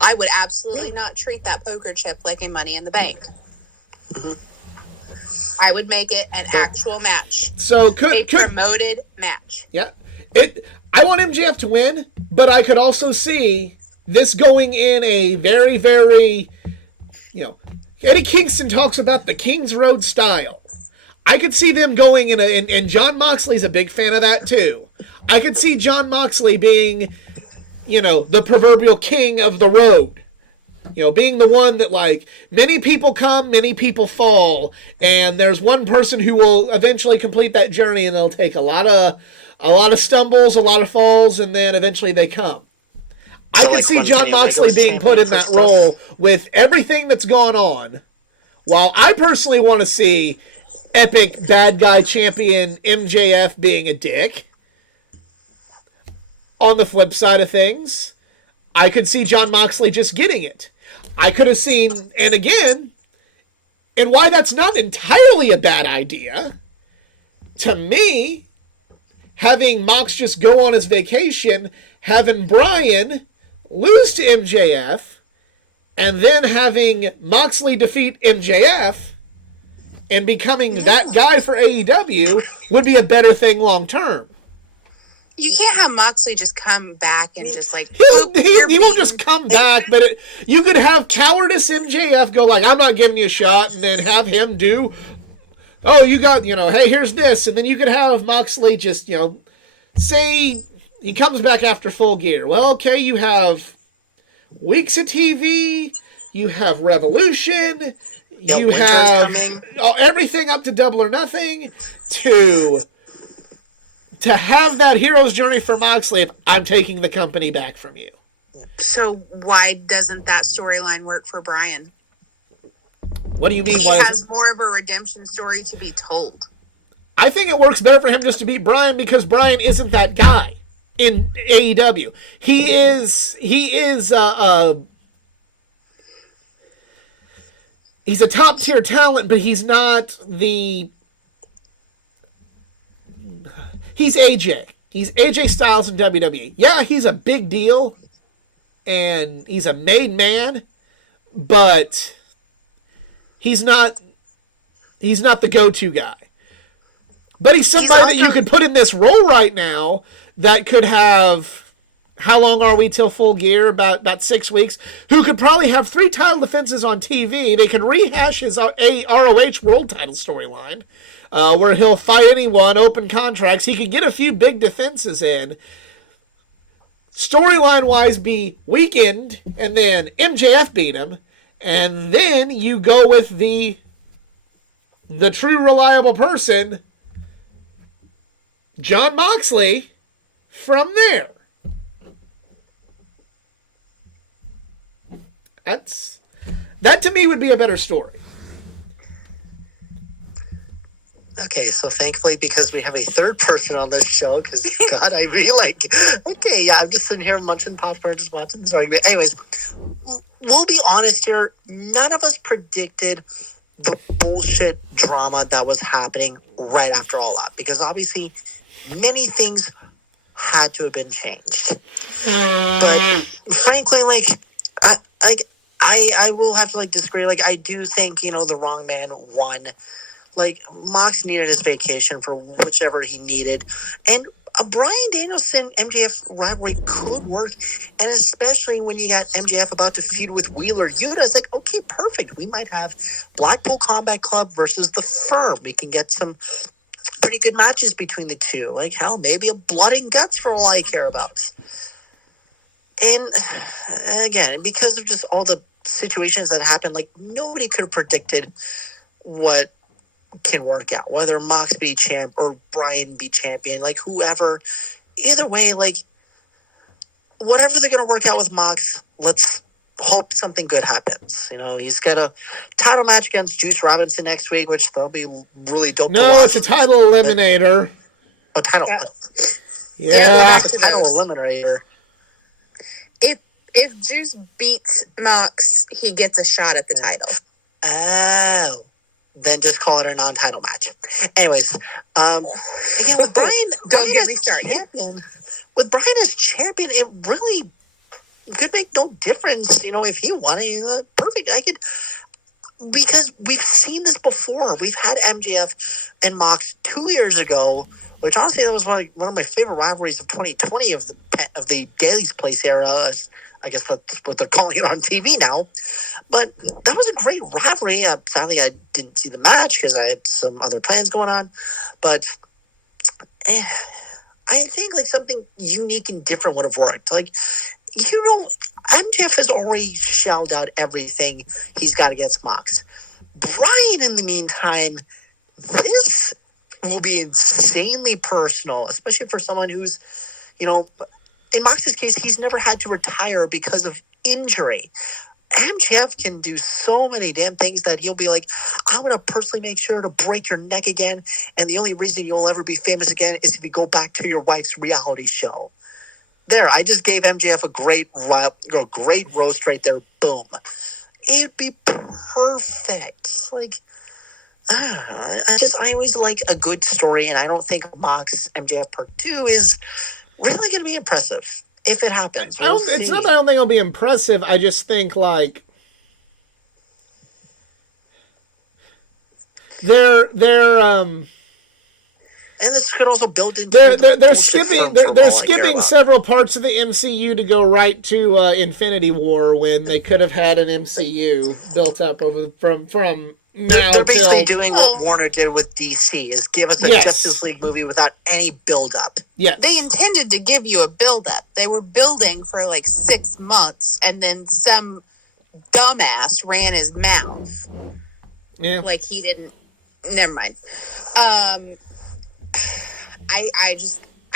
I would absolutely not treat that poker chip like a Money in the Bank. Mm-hmm. I would make it an actual match. So promoted match. Yeah. I want MJF to win, but I could also see this going in a very, very, Eddie Kingston talks about the King's Road style. I could see them going and Jon Moxley's a big fan of that too. I could see Jon Moxley being, the proverbial king of the road. Being the one that, like, many people come, many people fall, and there's one person who will eventually complete that journey, and it'll take a lot of stumbles, a lot of falls, and then eventually they come. I can see Jon Moxley being put in that role with everything that's gone on, while I personally want to see epic bad guy champion MJF being a dick. On the flip side of things, I could see Jon Moxley just getting it. I could have seen, and again, and why that's not entirely a bad idea, to me, having Mox just go on his vacation, having Bryan lose to MJF, and then having Moxley defeat MJF, and becoming that guy for AEW would be a better thing long term. You can't have Moxley just come back and just like... He won't just come back, but you could have cowardice MJF go like, I'm not giving you a shot, and then have him do, oh, you got, hey, here's this, and then you could have Moxley just, say he comes back after Full Gear. Well, okay, you have weeks of TV, you have Revolution, you winter's have coming. Everything up to Double or Nothing to have that hero's journey for Moxley. I'm taking the company back from you. So why doesn't that storyline work for Brian? What do you mean? He has more of a redemption story to be told. I think it works better for him just to beat Brian because Brian isn't that guy in AEW. He's a top tier talent, but he's not the. He's AJ. He's AJ Styles in WWE. Yeah, he's a big deal, and he's a made man, but he's not the go-to guy. But he's somebody that you could put in this role right now that could have. How long are we till Full Gear? About 6 weeks. Who could probably have 3 title defenses on TV. They could rehash his ROH World Title storyline, where he'll fight anyone, open contracts. He could get a few big defenses in. Storyline-wise, be weakened, and then MJF beat him, and then you go with the true reliable person, Jon Moxley, from there. That to me would be a better story. Okay, so thankfully, because we have a third person on this show, because God, I really okay, yeah, I'm just sitting here munching popcorn, just watching this argument. Anyways, we'll be honest here. None of us predicted the bullshit drama that was happening right after All Out, because obviously many things had to have been changed. But frankly, I will have to disagree. I do think the wrong man won. Mox needed his vacation for whichever he needed, and a Bryan Danielson MJF rivalry could work, and especially when you got MJF about to feud with Wheeler Yuta, it's okay, perfect. We might have Blackpool Combat Club versus the Firm. We can get some pretty good matches between the two. Hell, maybe a Blood and Guts for all I care about. And again, because of just all the situations that happened, nobody could have predicted what can work out, whether Mox be champ or Brian be champion, whoever. Either way, whatever they're going to work out with Mox, let's hope something good happens. He's got a title match against Juice Robinson next week, which that'll be really dope. No, it's a title eliminator. A title. Yeah, it's a title eliminator. If Juice beats Mox, he gets a shot at the title. Oh. Then just call it a non-title match. Anyways, again, with Brian, Don't get me started. With Brian as champion, it really could make no difference, if he won it. Perfect. Because we've seen this before. We've had MJF and Mox 2 years ago, which honestly that was one of my favorite rivalries of 2020 of the Daily's Place era. I guess that's what they're calling it on TV now. But that was a great rivalry. Sadly, I didn't see the match because I had some other plans going on. But I think something unique and different would have worked. MJF has already shelled out everything he's got against Mox. Brian, in the meantime, this will be insanely personal, especially for someone who's, in Mox's case, he's never had to retire because of injury. MJF can do so many damn things that he'll be I'm going to personally make sure to break your neck again, and the only reason you'll ever be famous again is if you go back to your wife's reality show. There, I just gave MJF a great roast right there. Boom. It'd be perfect. I always like a good story, and I don't think Mox MJF Part 2 is really going to be impressive. If it happens, it's not that I don't think it'll be impressive. I just think they're and this could also build into they're skipping several parts of the MCU to go right to Infinity War when they could have had an MCU built up from now. They're basically doing what Warner did with DC, is give us a Justice League movie without any build-up. Yeah, they intended to give you a build-up. They were building for 6 months, and then some dumbass ran his mouth. Yeah. Like he didn't. Never mind. I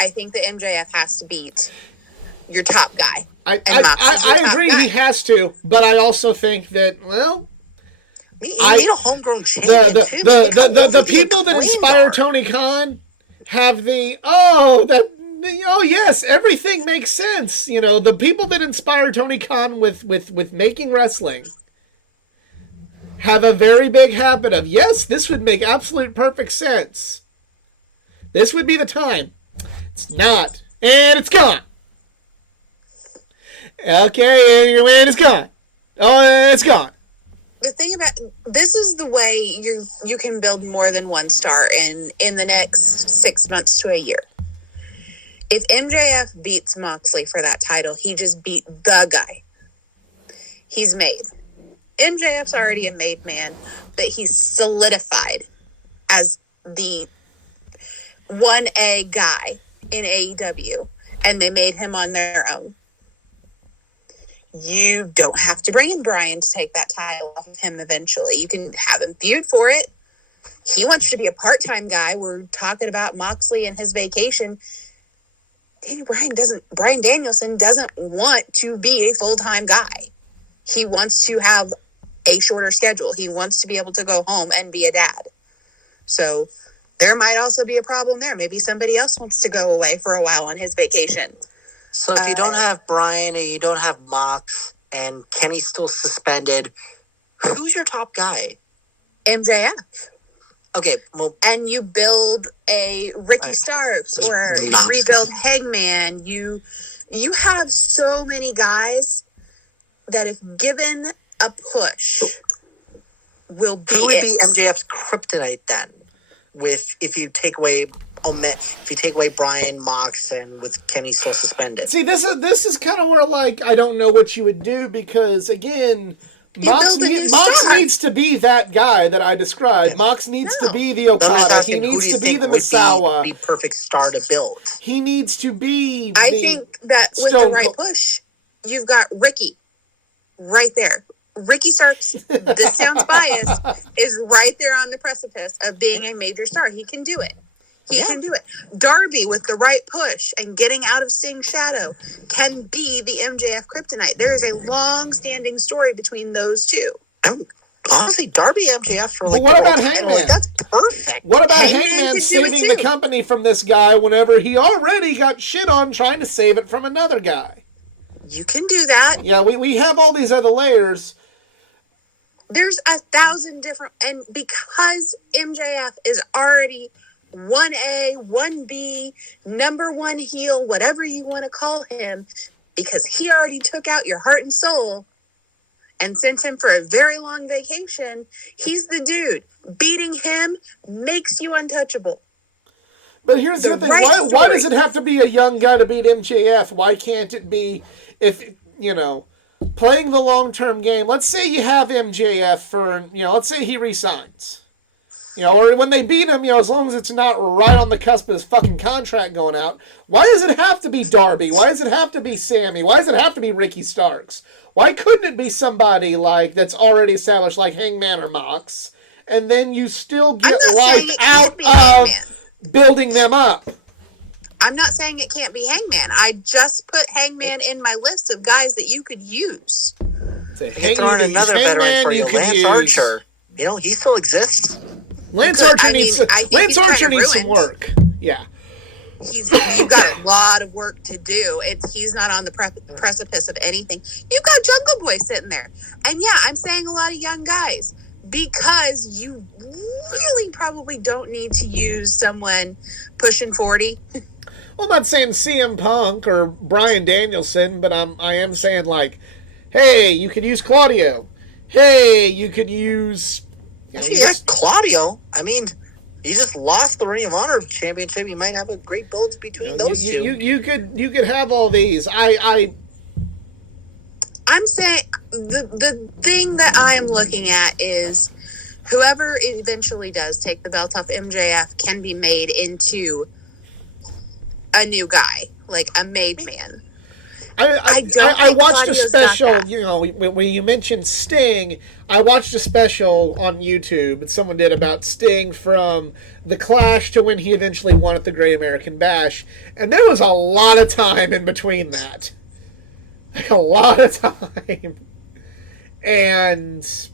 think that MJF has to beat your top guy. I agree guy. he has to, but I also think that, well, You need a homegrown champion too. The people that inspire Tony Khan have yes, everything makes sense. You know, the people that inspire Tony Khan with making wrestling have a very big habit of, yes, this would make absolute perfect sense. This would be the time. It's not. And it's gone. Okay, and your man is gone. Oh, it's gone. The thing about this is the way you can build more than one star in the next 6 months to a year. If MJF beats Moxley for that title, he just beat the guy. He's made. MJF's already a made man, but he's solidified as the 1A guy in AEW, and they made him on their own. You don't have to bring in Brian to take that title off of him eventually. You can have him feud for it. He wants to be a part-time guy. We're talking about Moxley and his vacation. Brian Danielson doesn't want to be a full-time guy. He wants to have a shorter schedule. He wants to be able to go home and be a dad. So there might also be a problem there. Maybe somebody else wants to go away for a while on his vacation. So if you don't have Brian and you don't have Mox and Kenny's still suspended, who's your top guy? MJF. Okay, well... And you build a Ricky Starks or you rebuild Hangman. You have so many guys that if given a push will be Who would be MJF's kryptonite then? If you take away Brian, Mox, and with Kenny still suspended. See, this is kind of where, like, I don't know what you would do because, again, Mox needs to be that guy that I described. Yeah. Mox needs to be the Okada. He needs to be the Misawa. Be perfect star to build. He needs to be. I think that with the right push, you've got Ricky right there. Ricky Starks, this sounds biased, is right there on the precipice of being a major star. He can do it. He can do it. Darby, with the right push and getting out of Sting's shadow, can be the MJF kryptonite. There is a long-standing story between those two. Honestly, Darby MJF for like. But what about Hangman? That's perfect. What about Hangman saving the company from this guy whenever he already got shit on trying to save it from another guy? You can do that. Yeah, we have all these other layers. There's 1,000 different, and because MJF is already 1A, 1B, number one heel, whatever you want to call him, because he already took out your heart and soul and sent him for a very long vacation, he's the dude. Beating him makes you untouchable. But here's the thing. Why does it have to be a young guy to beat MJF? Why can't it be, playing the long-term game? Let's say you have MJF for, let's say he resigns. Or when they beat him, as long as it's not right on the cusp of his fucking contract going out, why does it have to be Darby? Why does it have to be Sammy? Why does it have to be Ricky Starks? Why couldn't it be somebody that's already established, like Hangman or Mox, and then you still get life out of building them up? I'm not saying it can't be Hangman. I just put Hangman in my list of guys that you could use. You can throw in another veteran for you, Lance Archer. He still exists. Lance Archer needs some work. Yeah. You've got a lot of work to do. He's not on the precipice of anything. You've got Jungle Boy sitting there. And yeah, I'm saying a lot of young guys because you really probably don't need to use someone pushing 40. Well, I'm not saying CM Punk or Bryan Danielson, but I am saying, like, hey, you could use Claudio. Hey, you could use... Claudio. I mean, you just lost the Ring of Honor Championship. You might have a great build between those two. You could have all these. I'm saying the thing that I am looking at is whoever eventually does take the belt off MJF can be made into a new guy, like a made man. I watched a Claudio's got special. that. You know, when you mentioned Sting, I watched a special on YouTube that someone did about Sting from the Clash to when he eventually won at the Great American Bash, and there was a lot of time in between that, like a lot of time, and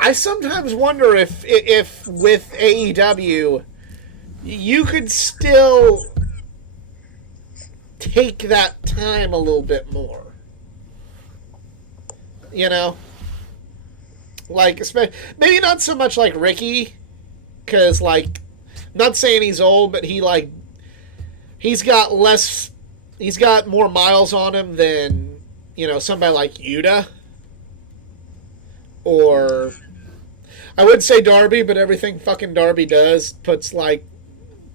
I sometimes wonder if with AEW you could still take that time a little bit more. You know? Like, maybe not so much like Ricky, because, like, not saying he's old, but he's got more miles on him than, you know, somebody like Yuta. Or, I would say Darby, but everything fucking Darby does puts, like,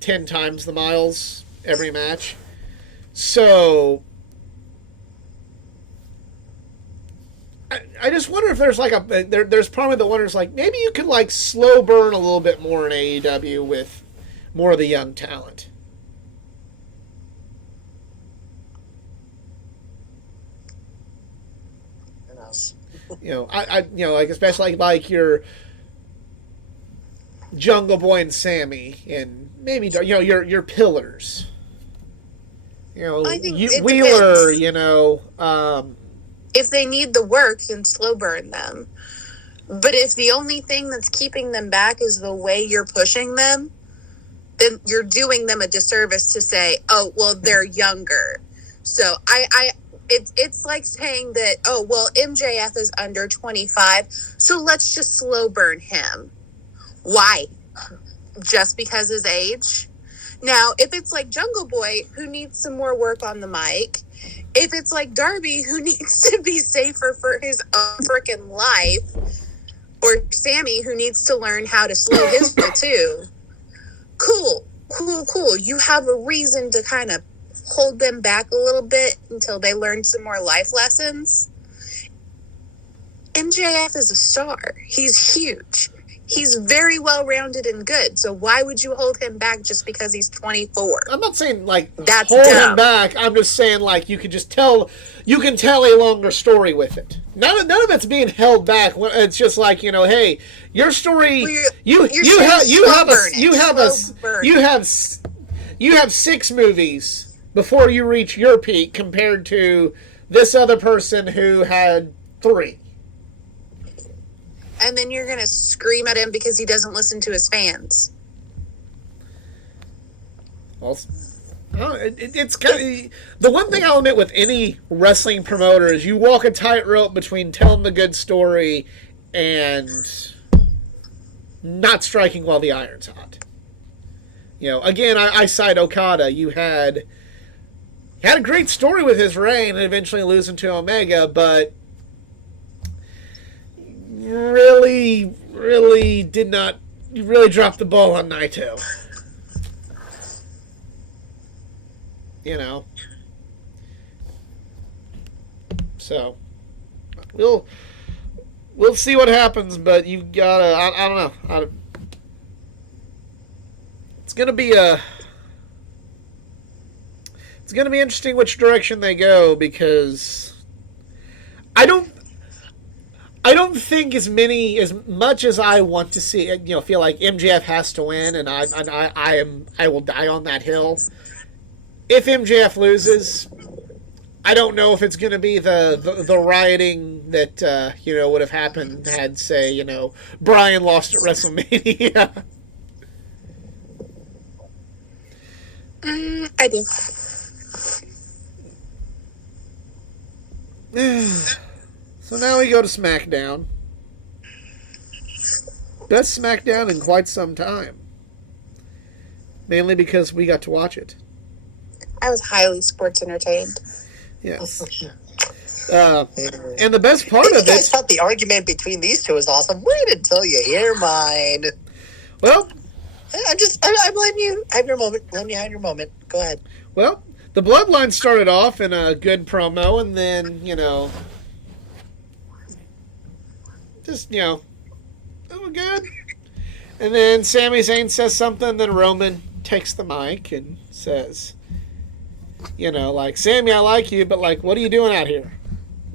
10 times the miles every match. So, I just wonder if there's like there's probably the wonders like maybe you could like slow burn a little bit more in AEW with more of the young talent. Who knows? You know, you know, like especially like your Jungle Boy and Sammy, and maybe you know your pillars. You know, I think it Wheeler. depends. You know, If they need the work, then slow burn them. But if the only thing that's keeping them back is the way you're pushing them, then you're doing them a disservice to say, "Oh, well, they're younger." So it's like saying that, "Oh, well, MJF is under 25, so let's just slow burn him." Why? Just because his age? Now, if it's like Jungle Boy, who needs some more work on the mic, if it's like Darby, who needs to be safer for his own freaking life, or Sammy, who needs to learn how to slow his roll too, cool. You have a reason to kind of hold them back a little bit until they learn some more life lessons. MJF is a star. He's huge. He's very well-rounded and good. So why would you hold him back just because he's 24? I'm not saying like That's hold him dumb. back. I'm just saying like you can tell a longer story with it. None of it's being held back. It's just like, you know, hey, your story. Well, you have 6 movies before you reach your peak compared to this other person who had 3. And then you're going to scream at him because he doesn't listen to his fans. Well, it's kind of the one thing I'll admit with any wrestling promoter is you walk a tightrope between telling the good story and not striking while the iron's hot. You know, again, I cite Okada. You had a great story with his reign and eventually losing to Omega, but really dropped the ball on Naito. You know. So we'll see what happens, but you gotta I don't know. It's gonna be interesting which direction they go, because I don't think as much as I want to see, you know, feel like MJF has to win, and I will die on that hill. If MJF loses, I don't know if it's going to be the rioting that you know would have happened had, say, you know, Bryan lost at WrestleMania. I do. So now we go to SmackDown. Best SmackDown in quite some time. Mainly because we got to watch it. I was highly sports entertained. Yes. And the best part You of guys it... thought the argument between these two was awesome. Wait until you hear mine. Well, I'm letting you have your moment. Let me have your moment. Go ahead. well, the Bloodline started off in a good promo, and then, you know... Just, you know... They were good. And then Sami Zayn says something, then Roman takes the mic and says... You know, like, Sammy, I like you, but, like, what are you doing out here?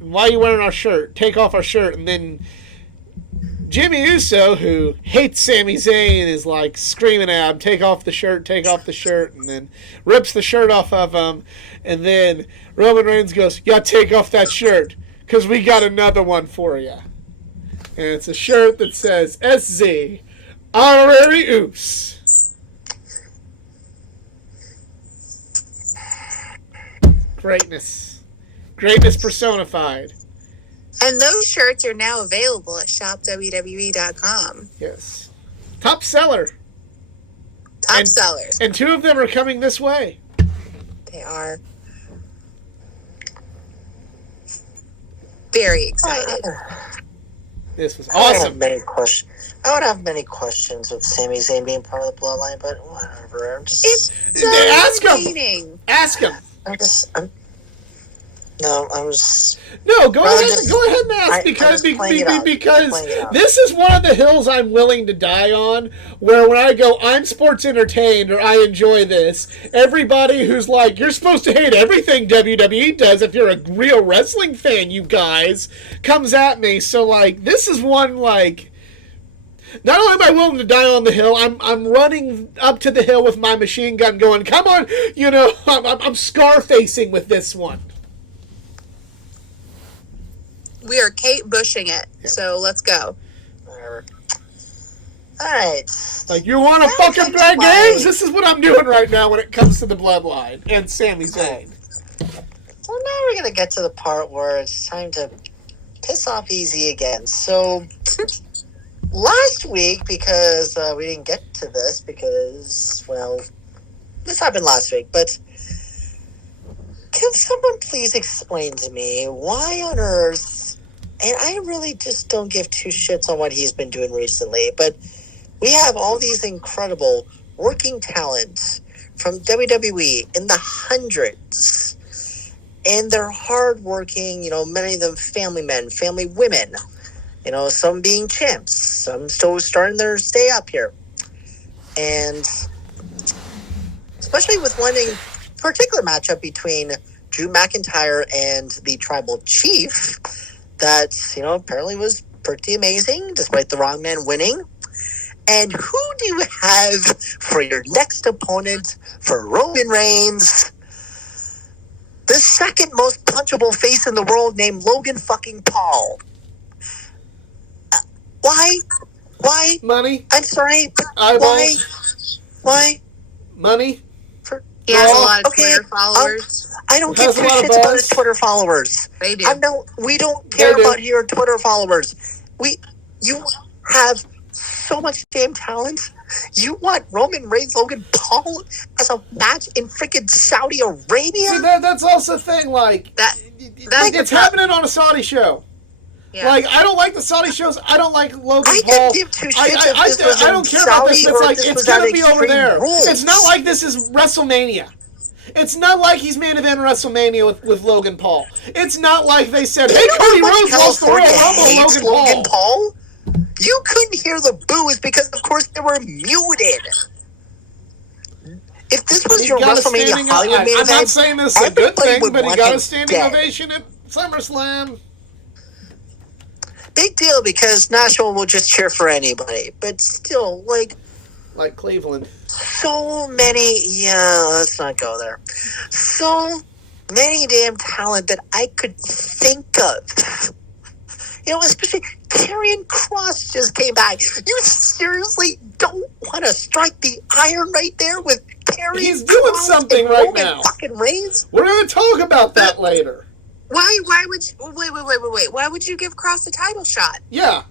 Why are you wearing our shirt? Take off our shirt. And then Jimmy Uso, who hates Sami Zayn, is, like, screaming at him, take off the shirt, take off the shirt, and then rips the shirt off of him. And then Roman Reigns goes, yeah, take off that shirt, because we got another one for you. And it's a shirt that says, SZ, Honorary Oops. Greatness. Greatness personified. And those shirts are now available at shopwwe.com. Yes. Top seller. Top And- sellers. And 2 of them are coming this way. They are very excited. This was I don't have awesome. many questions. I would have many questions with Sami Zayn being part of the bloodline, but whatever. I'm just. It's so Ask 'em. meaning. Ask him. I'm just. No, go Well, ahead. just- Go ahead and ask I'm because just playing it out. because Playing it out. this is one of the hills I'm willing to die on. Where when I go, I'm sports entertained or I enjoy this. Everybody who's like, you're supposed to hate everything WWE does if you're a real wrestling fan, you guys, comes at me. So like, this is one like. Not only am I willing to die on the hill, I'm running up to the hill with my machine gun, going, come on, you know, I'm scar facing with this one. We are Kate Bushing it. So let's go. Whatever. Alright. Like, you want to Now fucking comes play my- games? This is what I'm doing right now when it comes to the bloodline and Sami Zayn. Well, now we're going to get to the part where it's time to piss off Easy again. So, last week, because we didn't get to this, because, well, this happened last week, but can someone please explain to me why on earth, and I really just don't give 2 shits on what he's been doing recently, but we have all these incredible working talents from WWE in the hundreds, and they're hardworking, you know, many of them family men, family women, you know, some being champs, some still starting their stay up here. And especially with one particular matchup between Drew McIntyre and the Tribal Chief that, you know, apparently was pretty amazing, despite the wrong man winning. And who do you have for your next opponent for Roman Reigns? The second most punchable face in the world named Logan fucking Paul. Why? Why? Money, I'm sorry. eyeballs, Why? money. He has a Well, lot of okay, Twitter followers. I don't give Has 2 a lot of shits about buzz. his Twitter followers. They do. We don't care They do. about your Twitter followers. You have so much damn talent. You want Roman Reigns, Logan Paul as a match in freaking Saudi Arabia? See, that's also the thing, like, That's it's happening on a Saudi show. Yeah. Like, I don't like the Saudi shows. I don't like Logan I Paul. could give 2 I, shits I, if this was I in don't care about this. Saudi It's or like, if this it's was going at to be over Extreme there. Rules. It's not like this is WrestleMania. It's not like he's main event WrestleMania with Logan Paul. It's not like they said, hey, You know Cody how much Rhodes lost the Royal California Rumble hates to Logan Paul. You couldn't hear the boos because, of course, they were muted. If this was He your got a WrestleMania standing Hollywood main I'm not event, saying this is a good everybody thing, would but he want got him a standing dead. ovation at SummerSlam. Big deal because Nashville will just cheer for anybody. But still, like, Like Cleveland. so many, yeah, let's not go there. So many damn talent that I could think of. You know, especially Karrion Kross just came back. You seriously don't want to strike the iron right there with Karrion He's doing Kross something and right Roman now. fucking Reigns? We're going to talk about that later. Why would you, wait. Why would you give Cross a title shot? Yeah.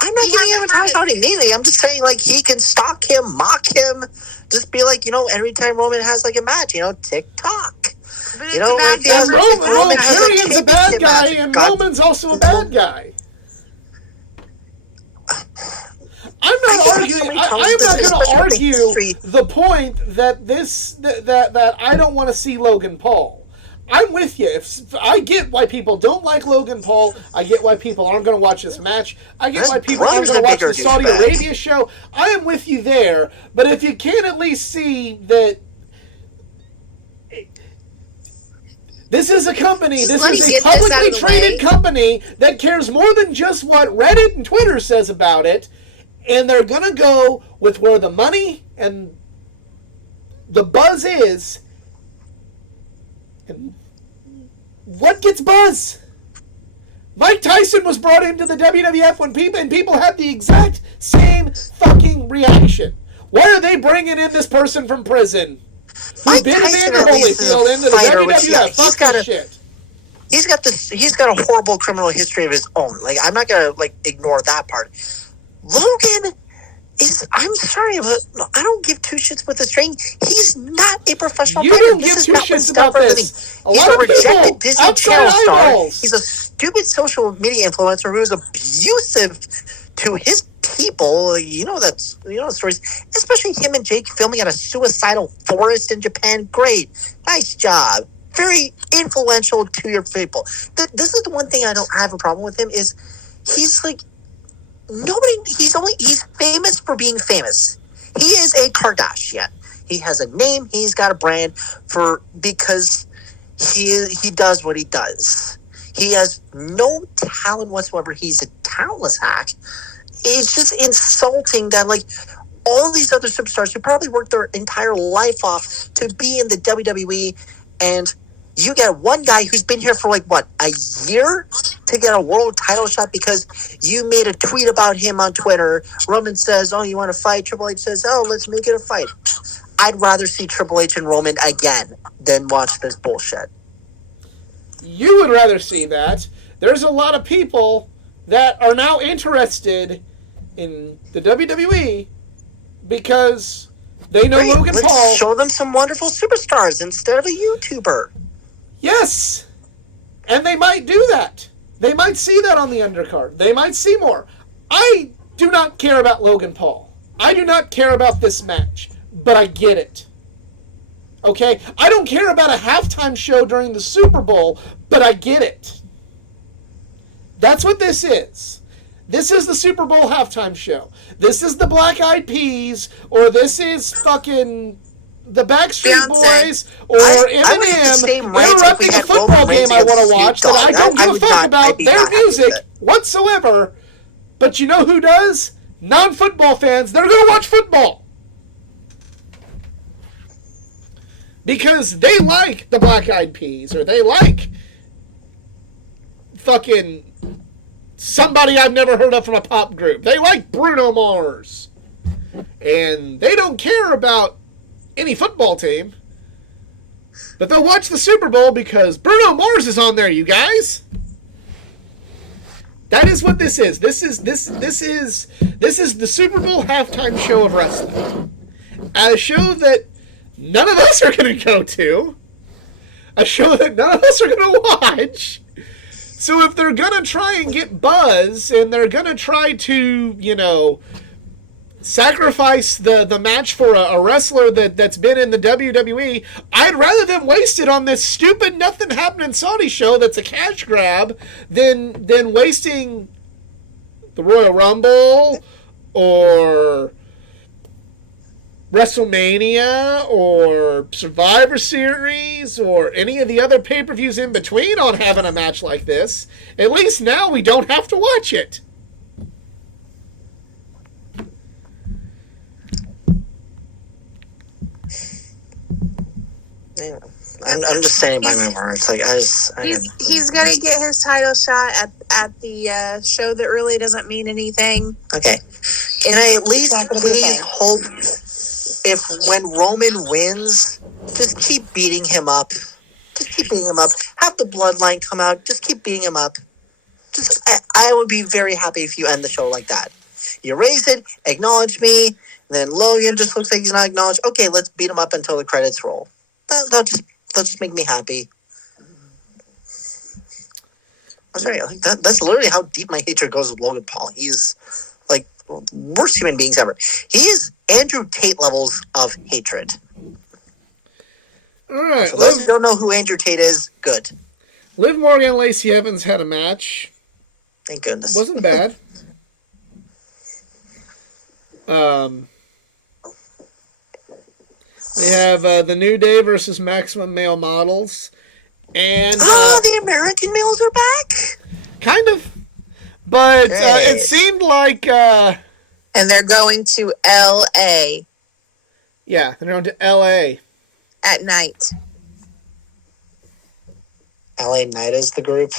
I'm not He giving him a hasn't time had shot immediately. I'm just saying, like, he can stalk him, mock him, just be like, you know, every time Roman has, like, a match, you know, TikTok. But it's You know, a bad like the other- difference. Roman Roman has a Karrion's a bad championship guy, match. and God- Roman's also a bad guy. I'm I not just have arguing. so many I'm problems not with this, going to especially with the argue history. the point that that I don't want to see Logan Paul. I'm with you. If I get why people don't like Logan Paul, I get why people aren't going to watch this match. I get This why people aren't brother's going to a watch bigger the Saudi douchebag. Arabia show. I am with you there. But if you can't at least see that This is a company, Just this let me is a get this out of publicly the traded way. company that cares more than just what Reddit and Twitter says about it. And they're going to go with where the money and the buzz is. And what gets buzz? Mike Tyson was brought into the WWF when people had the exact same fucking reaction. Why are they bringing in this person from prison? Mike Who been Tyson Evander at least is a Holyfield into the fighter, WWF? which, yeah, Fuck this shit. He's got a horrible criminal history of his own. Like, I'm not gonna ignore that part. Logan I'm sorry, but I don't give two shits with the string. He's not a professional You fighter. don't give two shits about this. He's a rejected people, Disney Channel star. eyeballs. He's a stupid social media influencer who is abusive to his people. You know the stories, especially him and Jake filming at a suicidal forest in Japan. Great, nice job. Very influential to your people. This is the one thing I don't have a problem with him is he's like. He's famous for being famous. He is a Kardashian. He has a name, he's got a brand because he does what he does. He has no talent whatsoever. He's a talentless hack. It's just insulting that all these other superstars who probably worked their entire life off to be in the WWE, and you get one guy who's been here for a year to get a world title shot because you made a tweet about him on Twitter. Roman says, "Oh, you want to fight?" Triple H says, "Oh, let's make it a fight." I'd rather see Triple H and Roman again than watch this bullshit. You would rather see that. There's a lot of people that are now interested in the WWE because they know Logan Let's Paul. show them some wonderful superstars instead of a YouTuber. Yes. And they might do that. They might see that on the undercard. They might see more. I do not care about Logan Paul. I do not care about this match. But I get it. Okay? I don't care about a halftime show during the Super Bowl, but I get it. That's what this is. This is the Super Bowl halftime show. This is the Black Eyed Peas, or this is fucking the Backstreet Boys, or Eminem interrupting a football game I want to watch that I don't give a fuck about their music whatsoever. But you know who does? Non-football fans. They're going to watch football. Because they like the Black Eyed Peas, or they like fucking somebody I've never heard of from a pop group. They like Bruno Mars. And they don't care about any football team. But they'll watch the Super Bowl because Bruno Mars is on there, you guys. That is what this is. This is the Super Bowl halftime show of wrestling. A show that none of us are going to go to. A show that none of us are going to watch. So if they're going to try and get buzz, and they're going to try to, sacrifice the match for a wrestler that's been in the WWE, I'd rather them waste it on this stupid nothing happening Saudi show that's a cash grab than wasting the Royal Rumble or WrestleMania or Survivor Series or any of the other pay-per-views in between on having a match like this. At least now we don't have to watch it. Yeah. I'm just saying by my words. He's gonna get his title shot at the show that really doesn't mean anything. Okay, and I at least please hope when Roman wins, just keep beating him up. Just keep beating him up. Have the bloodline come out. Just keep beating him up. I would be very happy if you end the show like that. You raise it, acknowledge me, then Logan just looks like he's not acknowledged. Okay, let's beat him up until the credits roll. They'll just make me happy. I'm sorry, that's literally how deep my hatred goes with Logan Paul. He's worst human beings ever. He is Andrew Tate levels of hatred. All right. So those who don't know who Andrew Tate is, good. Liv Morgan and Lacey Evans had a match. Thank goodness. Wasn't bad. They have the New Day versus Maximum Male Models. And Oh, the American males are back? kind of. But it Great. seemed like, And they're going to L.A. yeah, they're going to L.A. at night. LA Knight is the group.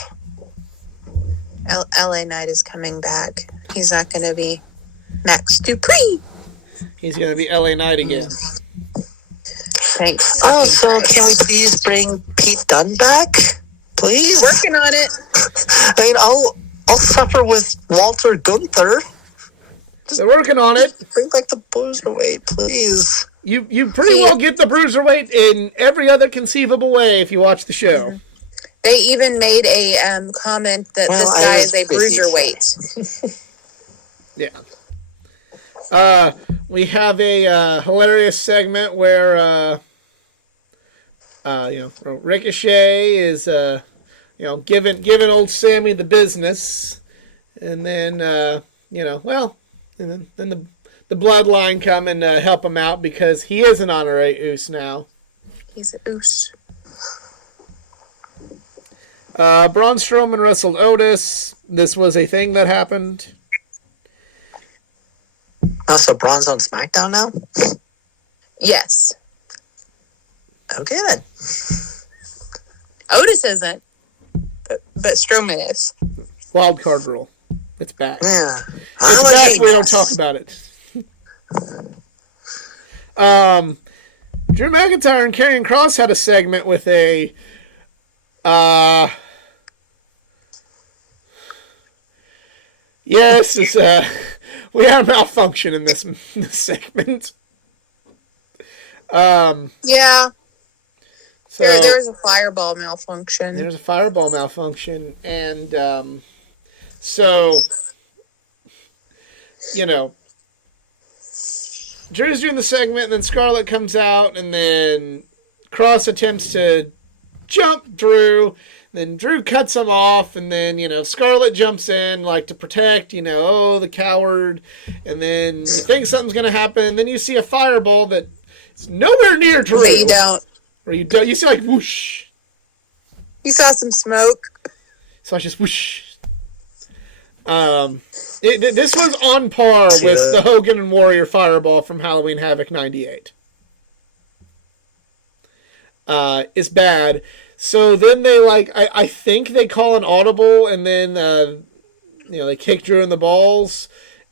L.A. Knight is coming back. He's not going to be Max Dupree. He's going to be L.A. Knight again. Thanks. Oh, so can we please bring Pete Dunne back? Please? Working on it. I mean, I'll suffer with Walter Gunther. They're working on it. Bring back the Bruiserweight, please. You pretty well get the Bruiserweight in every other conceivable way if you watch the show. They even made a comment that Well, this I guy was is a busy. bruiserweight. Yeah. We have a hilarious segment where Ricochet is giving old Sammy the business, and then and then the bloodline come and help him out because he is an honorary Uce now. He's a oos. Braun Strowman wrestled Otis. This was a thing that happened. Oh, so Braun's on SmackDown now? Yes. Okay, then. Otis isn't, but Strowman is. Wild card rule. It's back. Yeah. It's back. We don't talk about it. Drew McIntyre and Karrion Kross had a segment with a yes, we had a malfunction in this segment. Yeah. So There was a fireball malfunction. there's a fireball malfunction, and so Drew's doing the segment, and then Scarlett comes out, and then Cross attempts to jump Drew. Then Drew cuts him off, and then, Scarlett jumps in, like, to protect, the coward. And then you think something's going to happen, and then you see a fireball that's nowhere near Drew. But you don't. Or you don't. You see, like, whoosh. You saw some smoke. So it's just whoosh. This was on par with the Hogan and Warrior fireball from Halloween Havoc 98. It's bad. So then they I think they call an audible, and then they kick Drew in the balls,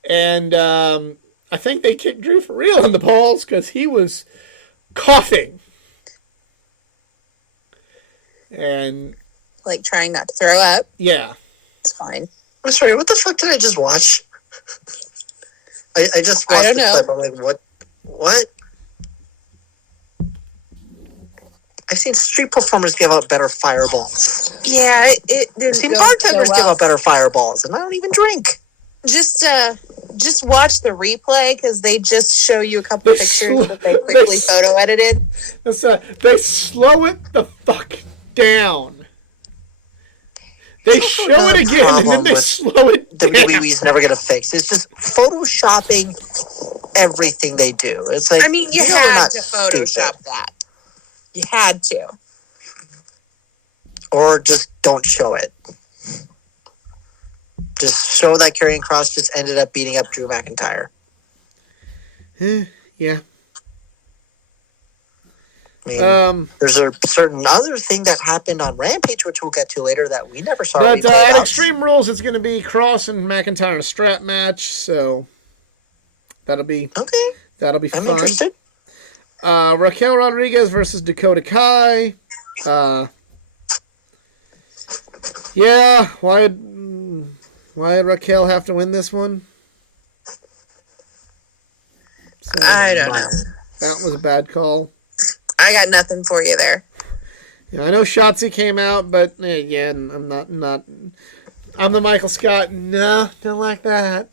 and I think they kicked Drew for real in the balls because he was coughing and Like trying not to throw up. yeah. It's fine. I'm sorry, what the fuck did I just watch? I just watched I don't the know. clip. I'm like, what? I've seen street performers give out better fireballs. Yeah, it didn't I've seen go bartenders so give well. out better fireballs, and I don't even drink. Just watch the replay because they just show you a couple They pictures that they quickly photo edited. They slow it the fuck down. They show it again, and then they slow it down. WWE's never gonna fix. It's just photoshopping everything they do. It's like, I mean, you know we're had not to Photoshop stupid. that. You had to. Or just don't show it. Just show that Karrion Kross just ended up beating up Drew McIntyre. Yeah. I mean, there's a certain other thing that happened on Rampage, which we'll get to later, that we never saw. But replay at of. Extreme Rules, it's going to be Cross and McIntyre in a strap match, so that'll be Okay, I'm I'm fun. interested. Raquel Rodriguez versus Dakota Kai. Yeah, why did Raquel have to win this one? So, I don't know. that was a bad call. I got nothing for you there. Yeah, I know Shotzi came out, but again, I'm not. I'm the Michael Scott. No, don't like that.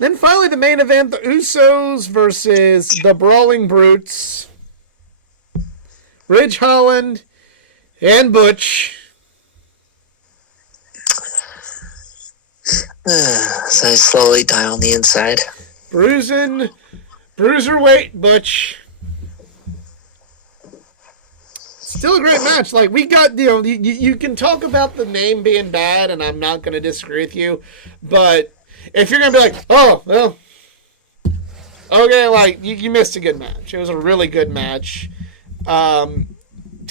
Then finally, the main event: the Usos versus the Brawling Brutes, Ridge Holland and Butch. So I slowly die on the inside. Bruiserweight Butch. Still a great match. Like, we got, you can talk about the name being bad, and I'm not going to disagree with you, but if you're going to be like, oh, well, okay, like, you missed a good match. It was a really good match. To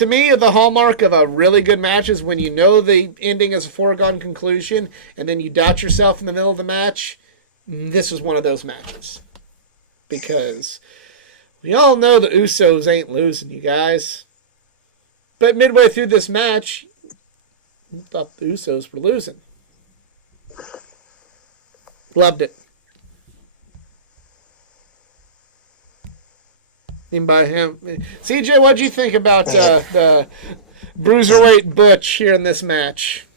me, the hallmark of a really good match is when you know the ending is a foregone conclusion, and then you doubt yourself in the middle of the match. This was one of those matches. Because we all know the Usos ain't losing, you guys. But midway through this match, I thought the Usos were losing. Loved it. By him. CJ, what'd you think about the Bruiserweight Butch here in this match?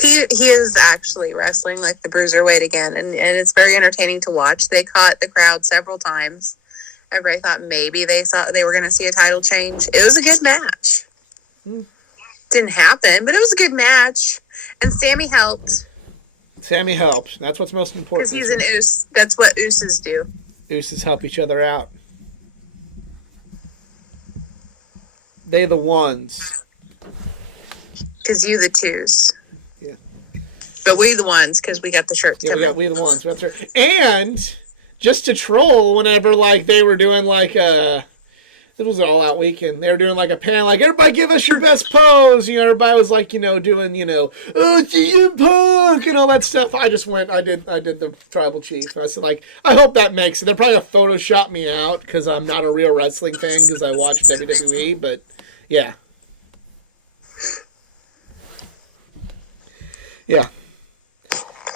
He is actually wrestling like the Bruiserweight again, and it's very entertaining to watch. They caught the crowd several times. Everybody thought maybe they were going to see a title change. It was a good match. Didn't happen, but it was a good match. And Sammy helped. Sammy helped. That's what's most important. Because he's an Oos. That's what Ooses do. Ooses help each other out. They the ones. Because you the twos. Yeah. But we the ones, because we got the shirts coming. We the ones. That's right. And just to troll, whenever like they were doing like it was an all-out weekend. They were doing like a pan, like, everybody give us your best pose. Everybody was like, doing, oh, CM Punk and all that stuff. I just went, I did the Tribal Chief. I said, like, I hope that makes it. They're probably going to Photoshop me out because I'm not a real wrestling fan because I watch WWE, but yeah. Yeah.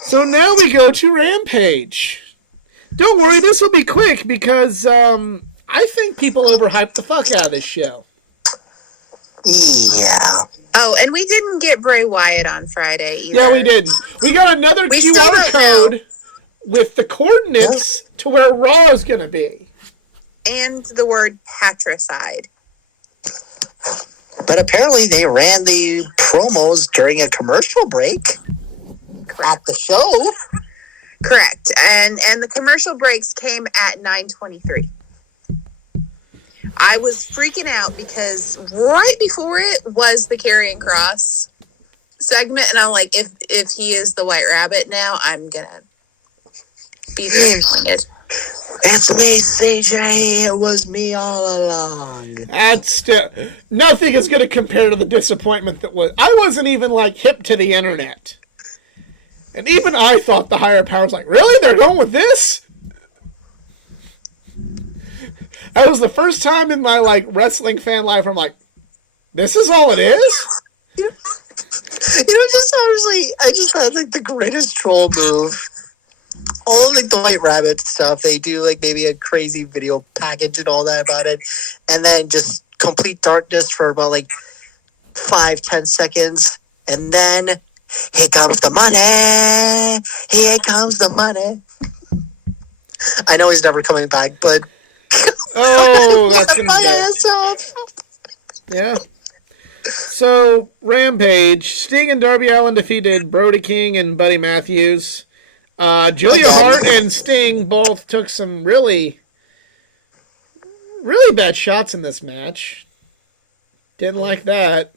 So now we go to Rampage. Don't worry, this will be quick because, I think people overhyped the fuck out of this show. Yeah. Oh, and we didn't get Bray Wyatt on Friday either. Yeah, we didn't. We got another QR code with the coordinates to where Raw is going to be. And the word patricide. But apparently they ran the promos during a commercial break at the show. Correct. And the commercial breaks came at 9:23. I was freaking out because right before it was the Karrion Kross segment, and I'm like, if he is the White Rabbit now, I'm gonna be disappointed. It's me, CJ. It was me all along. That's nothing is gonna compare to the disappointment that was. I wasn't even like hip to the internet, and even I thought the higher powers like, really, they're going with this. That was the first time in my like wrestling fan life where I'm like, this is all it is? Just honestly, I just had like the greatest troll move. All of like the White Rabbit stuff, they do like maybe a crazy video package and all that about it, and then just complete darkness for about like 5-10 seconds, and then here comes the money. Here comes the money. I know he's never coming back, but. Oh, that's gonna be yeah. So Rampage, Sting and Darby Allin defeated Brody King and Buddy Matthews. Julia Hart and Sting both took some really, really bad shots in this match. Didn't like that.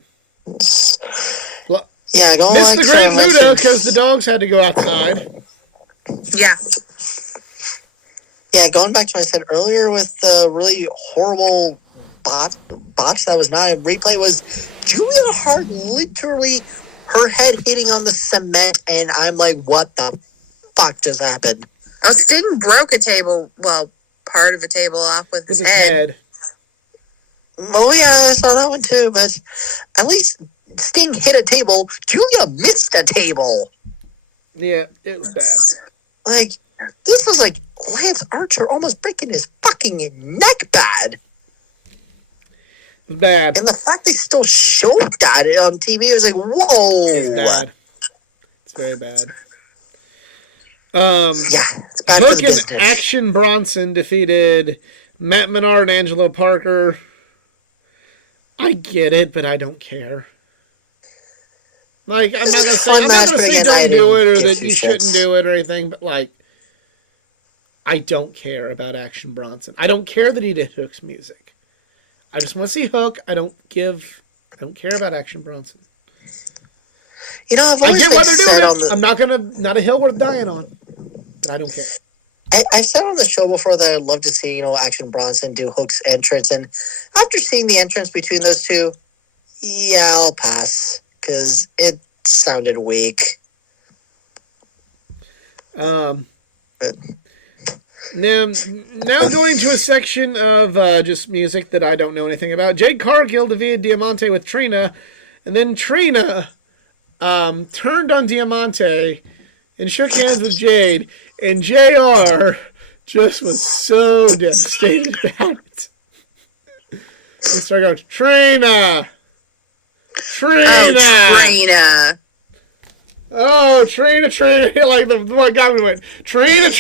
Yeah, go missed the Great Muta because the dogs had to go outside. Yeah. Yeah, going back to what I said earlier with the really horrible botch that was not a replay was Julia Hart literally her head hitting on the cement, and I'm like, what the fuck just happened? Oh, Sting broke a table, well, part of a table off with his head. Oh yeah, I saw that one too, but at least Sting hit a table. Julia missed a table. Yeah, it was bad. Like, this was like Lance Archer almost breaking his fucking neck bad. It was bad. And the fact they still showed that on TV, was like, whoa. It's bad. It's very bad. Yeah, it's bad Hook for the business. and Action Bronson defeated Matt Menard and Angelo Parker. I get it, but I don't care. Like, I'm not gonna say don't do it or that you shouldn't do it or anything, but like, I don't care about Action Bronson. I don't care that he did Hook's music. I just want to see Hook. I don't care about Action Bronson. You know, I've I always get like what they're said doing. on the. I'm not a hill worth dying on, but I don't care. I said on the show before that I'd love to see, Action Bronson do Hook's entrance, and after seeing the entrance between those two, yeah, I'll pass because it sounded weak. Now going to a section of just music that I don't know anything about. Jade Cargill defeated Diamante with Trina, and then Trina turned on Diamante and shook hands with Jade, and JR just was so devastated about it. He started going, Trina! Oh, Trina! Like the one guy we went, Trina!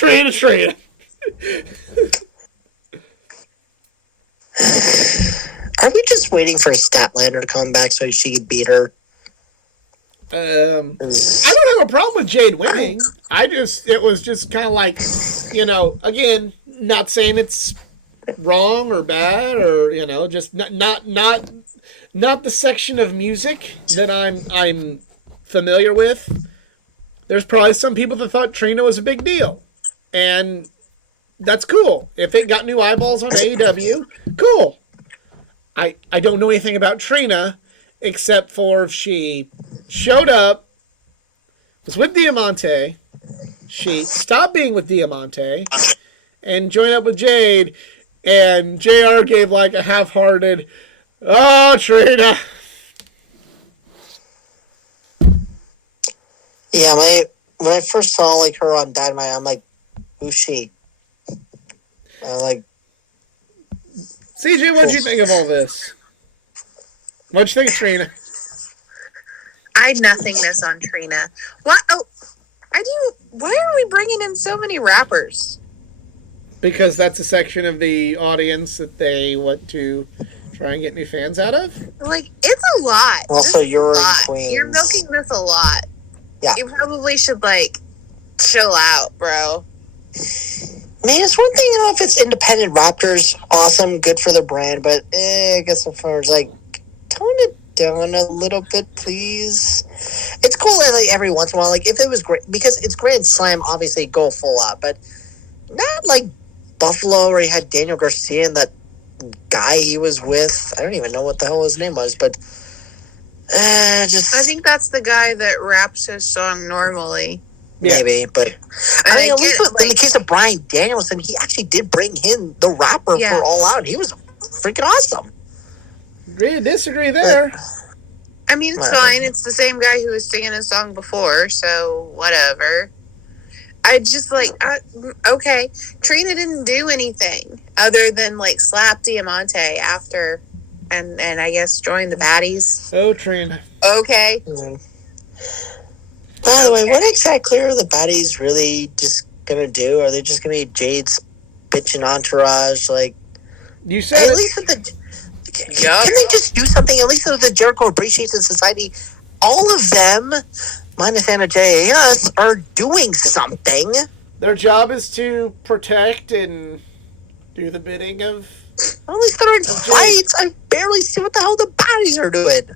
Are we just waiting for Statlander to come back so she could beat her? I don't have a problem with Jade winning. It was just kind of like, again, not saying it's wrong or bad or, just not the section of music that I'm familiar with. There's probably some people that thought Trina was a big deal. And that's cool. If it got new eyeballs on AEW, cool. I don't know anything about Trina except for if she showed up, was with Diamante, she stopped being with Diamante, and joined up with Jade, and JR gave like a half-hearted, oh, Trina. Yeah, when I first saw her on Dynamite, I'm like, who's she? CJ, what'd you think of all this? What'd you think of Trina? I nothingness on Trina. What? Oh, I do. Why are we bringing in so many rappers? Because that's a section of the audience that they want to try and get new fans out of? It's a lot. Also, you're in Queens. You're milking this a lot. Yeah. You probably should, chill out, bro. I mean, it's one thing, if it's independent rappers, awesome, good for the brand, but I guess as far as, tone it down a little bit, please. It's cool every once in a while, if it was great, because it's Grand Slam, obviously go full out, but not like Buffalo where he had Daniel Garcia and that guy he was with. I don't even know what the hell his name was, but I think that's the guy that raps his song normally. Maybe, but at least in the case of Bryan Danielson, he actually did bring in the rapper for All Out. He was freaking awesome. Agree to disagree there. I mean, it's fine. It's the same guy who was singing his song before, so whatever. I just okay. Trina didn't do anything other than slap Diamante after, and I guess join the baddies. Oh, Trina. Okay. Mm-hmm. By the way, what exactly are the baddies really just gonna do? Are they just gonna be Jade's bitchin' entourage? You said at least can they just do something? At least with the Jericho Appreciation Society, all of them, minus Anna J. us, are doing something. Their job is to protect and do the bidding of. At least they're in fights. I barely see what the hell the baddies are doing.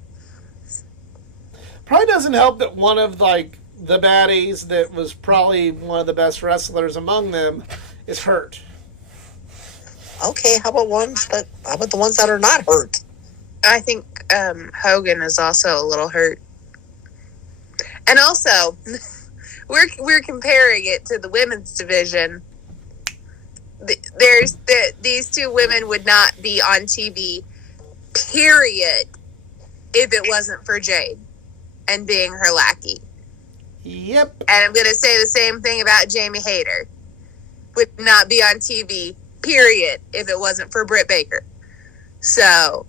Probably doesn't help that one of the baddies that was probably one of the best wrestlers among them is hurt. Okay, how about the ones that are not hurt? I think Hogan is also a little hurt. And also, we're comparing it to the women's division. These two women would not be on TV, period, if it wasn't for Jade and being her lackey. Yep. And I'm going to say the same thing about Jamie Hayter. Would not be on TV, period, if it wasn't for Britt Baker. So,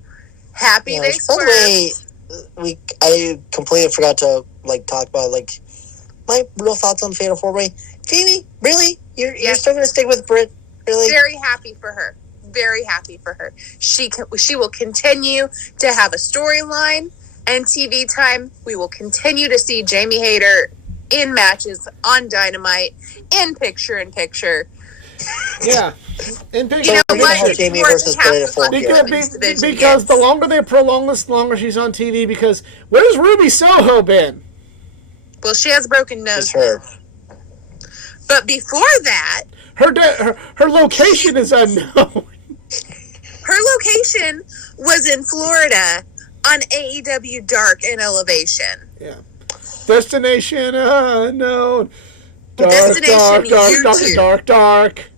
happy they swerved. I completely forgot to talk about my real thoughts on Fatal 4-Way. Jamie, really? You're still going to stick with Britt? Really? Very happy for her. Very happy for her. She will continue to have a storyline and TV time. We will continue to see Jamie Hayter in matches on Dynamite, in picture-in-picture. Yeah. And You know We're gonna what? have Jamie More than versus half Belated the Folk fucking here. women's division because the gets. longer they prolong this, the longer she's on TV. Because where's Ruby Soho been? Well, she has a broken It's nose. her. But before that, Her location is unknown. her location was in Florida on AEW Dark and Elevation. Yeah. Destination unknown. Dark, Destination YouTube. dark.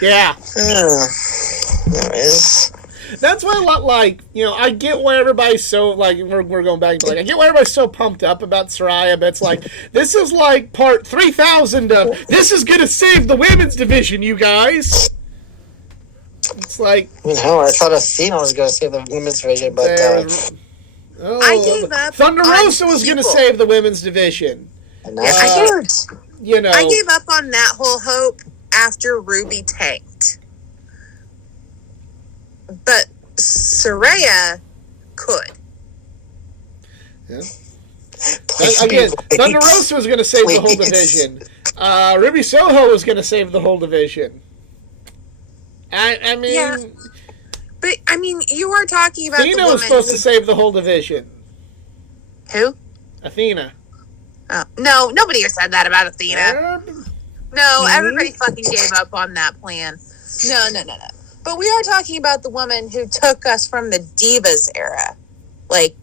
Yeah. There is. That's why a lot I get why everybody's so we're going back to I get why everybody's so pumped up about Saraya, but it's like this is like part 3,000 of this is gonna save the women's division, you guys. It's like No, I thought Athena was going to save the women's division, but I gave up Thunder on Rosa was gonna people. save the women's division. and that's I weird. You know, I gave up on that whole hope after Ruby tanked. But Saraya could. Please again, be Thunder right. Rosa was gonna save the whole Please. division. Ruby Soho was gonna save the whole division. I mean. Yeah. But, I mean, you are talking about Athena the woman was supposed to save the whole division. Who? Athena. Oh, no, nobody said that about Athena. No, everybody fucking gave up on that plan. No. But we are talking about the woman who took us from the Divas era. Like,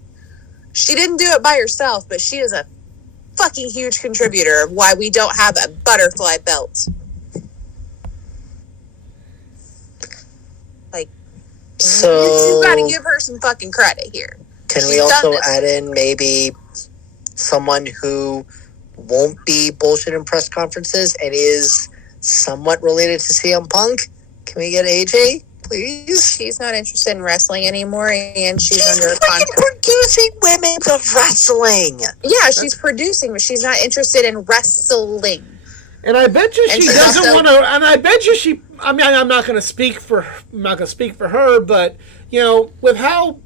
she didn't do it by herself, but she is a fucking huge contributor of why we don't have a butterfly belt. Like, So you gotta give her some fucking credit here. can we She's done also this. add in maybe someone who won't be bullshit in press conferences and is somewhat related to CM Punk? Can we get AJ, please? She's not interested in wrestling anymore, and she's She's under fucking contract. producing women of wrestling. Yeah, she's producing, but she's not interested in wrestling. And I bet you And she she's doesn't also- want to. And I bet you she. I mean, I'm not going to speak for. I'm not going to speak for her, but with how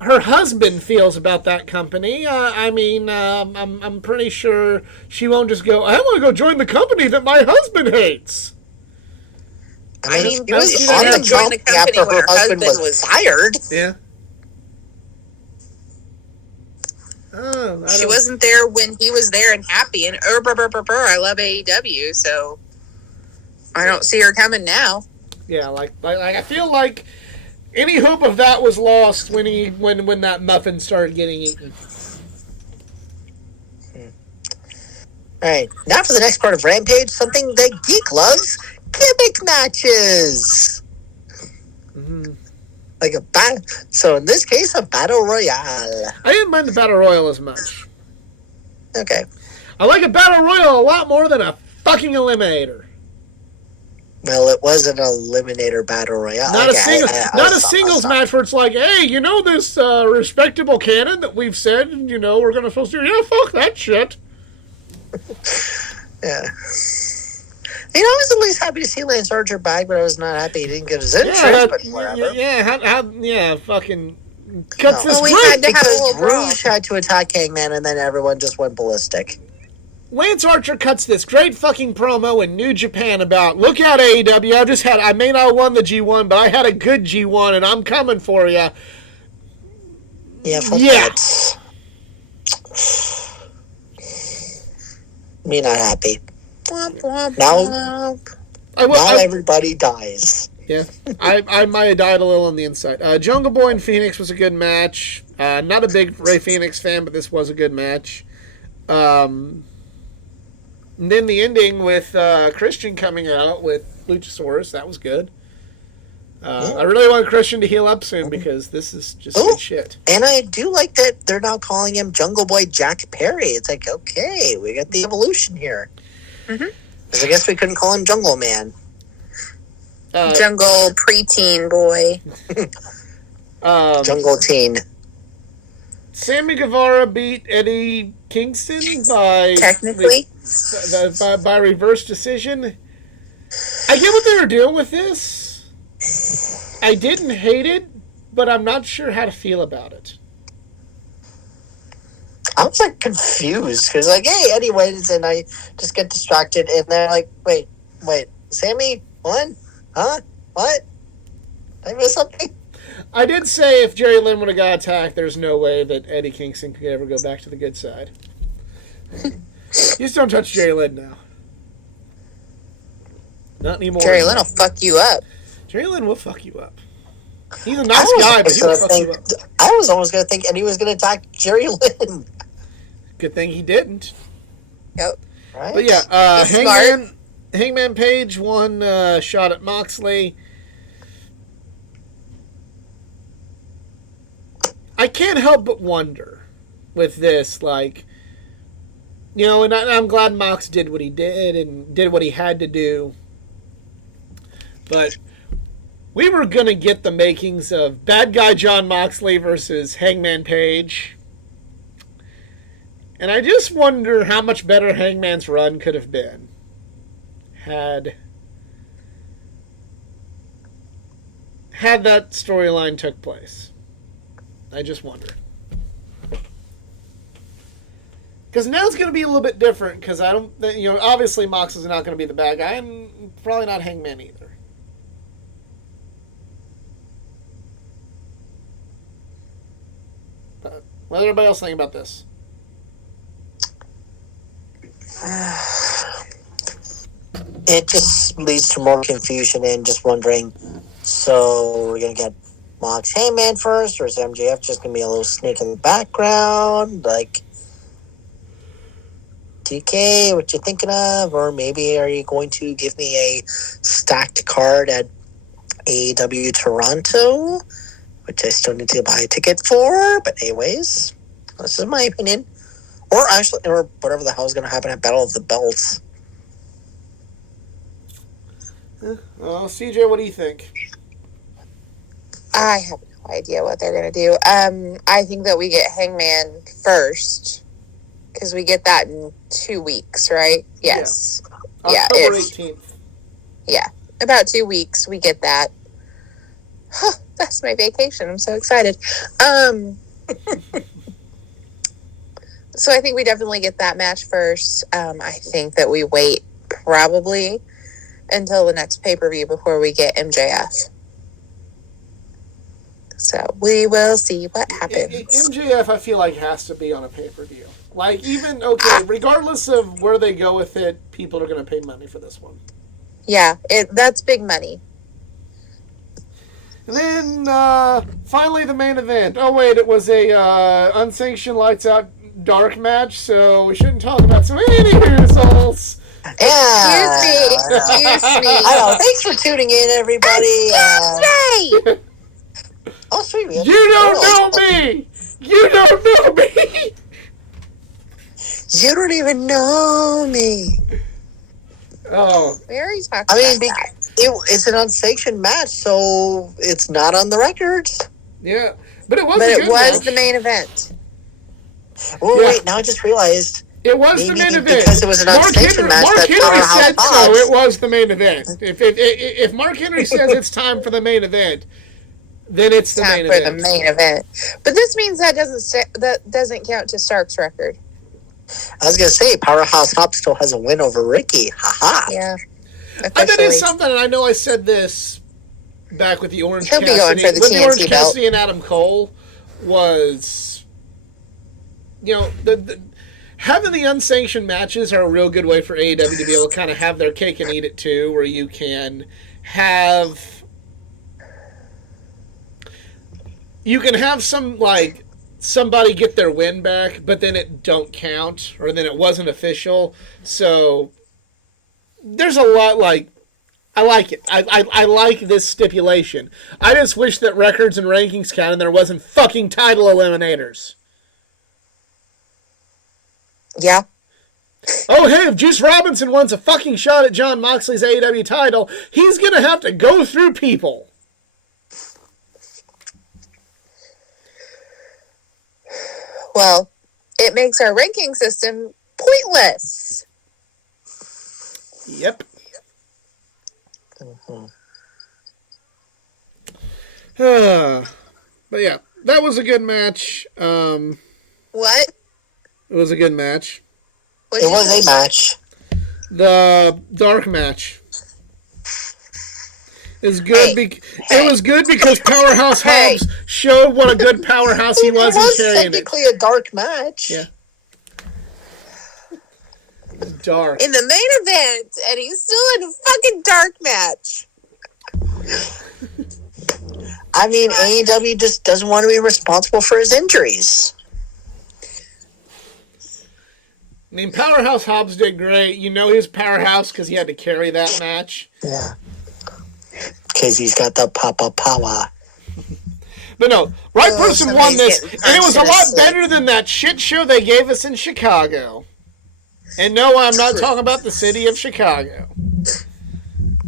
her husband feels about that company, I'm pretty sure she won't just go. I want to go join the company that my husband hates. I mean, she she was didn't on the join the company company after when her her husband husband was was- fired. Yeah. Oh, She wasn't there when he was there and happy, and I love AEW, so I don't see her coming now. Yeah, like I feel like any hope of that was lost when that muffin started getting eaten. All right, now for the next part of Rampage, something that Geek loves: gimmick matches. Mm-hmm. Like so in this case, a battle royale. I didn't mind the battle royal as much. Okay. I like a battle royal a lot more than a fucking eliminator. Well, it was an eliminator battle royale. Not Okay, a singles match where it's like, hey, this respectable canon that we've said, we're gonna supposed to do. Yeah, fuck that shit. Yeah. I was at least happy to see Lance Archer back, but I was not happy he didn't get his entrance. But whatever. Fucking cuts No. this Well, we great. had to have a Because little brawl. Rouge had to attack Hangman, and then everyone just went ballistic. Lance Archer cuts this great fucking promo in New Japan about, look out AEW, I may not have won the G1, but I had a good G1 and I'm coming for you. Yeah, fuck Yeah. that. Me not happy. Womp, womp, Now- womp. Now everybody dies. Yeah, I might have died a little on the inside. Jungle Boy and Phoenix was a good match. Not a big Ray Phoenix fan, but this was a good match. And then the ending with Christian coming out with Luchasaurus, that was good. I really want Christian to heal up soon because this is just good shit. And I do like that they're now calling him Jungle Boy Jack Perry. It's like, okay, we got the evolution here. Because I guess we couldn't call him Jungle Man. Jungle preteen boy. Jungle Teen. Sammy Guevara beat Eddie Kingston by Technically. by reverse decision. I get what they were doing with this. I didn't hate it, but I'm not sure how to feel about it. I was like confused because like, hey, Eddie wins, and I just get distracted, and they're like, wait, Sammy won? Huh? What? Did I miss something? I did say if Jerry Lynn would have got attacked, there's no way that Eddie Kingston could ever go back to the good side. You just don't touch Jerry Lynn now. Not anymore. Jerry Lynn will fuck you up. Jerry Lynn will fuck you up. He's a nice guy, but he'll fuck you up. I was almost going to think Eddie was going to attack Jerry Lynn. Good thing he didn't. Yep. Right? But yeah, He's Hangman Page won shot at Moxley. I can't help but wonder with this, like, you know, and I'm glad Mox did what he did and did what he had to do. But we were going to get the makings of Bad Guy John Moxley versus Hangman Page. And I just wonder how much better Hangman's run could have been had that storyline took place. I just wonder. Because now it's going to be a little bit different, because I don't, you know, obviously Mox is not going to be the bad guy, and probably not Hangman either. But what does everybody else think about this? It just leads to more confusion and just wondering, so we're going to get Mox Hangman first, or is MJF just going to be a little snake in the background? Like, TK, what you thinking of? Or maybe are you going to give me a stacked card at AEW Toronto, which I still need to buy a ticket for? But anyways, this is my opinion. Or actually, or whatever the hell is going to happen at Battle of the Belts. Well, CJ, what do you think? I have no idea what they're going to do. I think that we get Hangman first, because we get that in 2 weeks, right? Yes. Yeah. October 18th. Yeah. About 2 weeks, we get that. Huh, that's my vacation. I'm so excited. So I think we definitely get that match first. I think that we wait probably until the next pay-per-view before we get MJF. So we will see what happens. MJF, I feel like, has to be on a pay-per-view. Like, even, okay, regardless of where they go with it, people are going to pay money for this one. Yeah, that's big money. And then, finally, the main event. Oh, wait, it was a unsanctioned Lights Out Dark match, so we shouldn't talk about so many results. Yeah. Excuse me. I know. Thanks for tuning in, everybody. Tuesday! Oh, sweet. Man. You don't know me! You don't know me! You don't even know me. Oh. We already talked I mean, about that. it's an unsanctioned match, so it's not on the record. Yeah. But it was But a it good was match. the main event. Oh, Yeah. wait, now I just realized. It was the Maybe main event. because it was an unsanctioned match Mark that Henry Powerhouse said so. Hobbs- It was the main event. If Mark Henry says it's time for the main event, then it's the Time main for event. the main event. But this means that doesn't count to Stark's record. I was going to say, Powerhouse Hobbs still has a win over Ricky. Ha-ha. Yeah. That is Officially. something, and I know I said this back with the Orange He'll be Cassidy. going for the with the Orange TNT belt. Cassidy and Adam Cole was, you know, having the unsanctioned matches are a real good way for AEW to be able to kind of have their cake and eat it too, where you can have some, like, somebody get their win back, but then it don't count, or then it wasn't official. So there's a lot, like, I like it. I like this stipulation. I just wish that records and rankings counted and there wasn't fucking title eliminators. Yeah. Oh, hey, if Juice Robinson wants a fucking shot at John Moxley's AEW title, he's going to have to go through people. Well, it makes our ranking system pointless. Yep. Mhm. But yeah, that was a good match. What? It was a good match. It was a match. The dark match is good. It was good because Powerhouse Hobbs showed what a good powerhouse he was in carrying it. Technically a dark match. Yeah. Dark. In the main event, and he's still in a fucking dark match. I mean, AEW just doesn't want to be responsible for his injuries. I mean, Powerhouse Hobbs did great. You know he was Powerhouse because he had to carry that match. Yeah. Because he's got the power. But no, right person won this, and it was a lot sleep. better than that shit show they gave us in Chicago. And no, I'm not talking about the city of Chicago.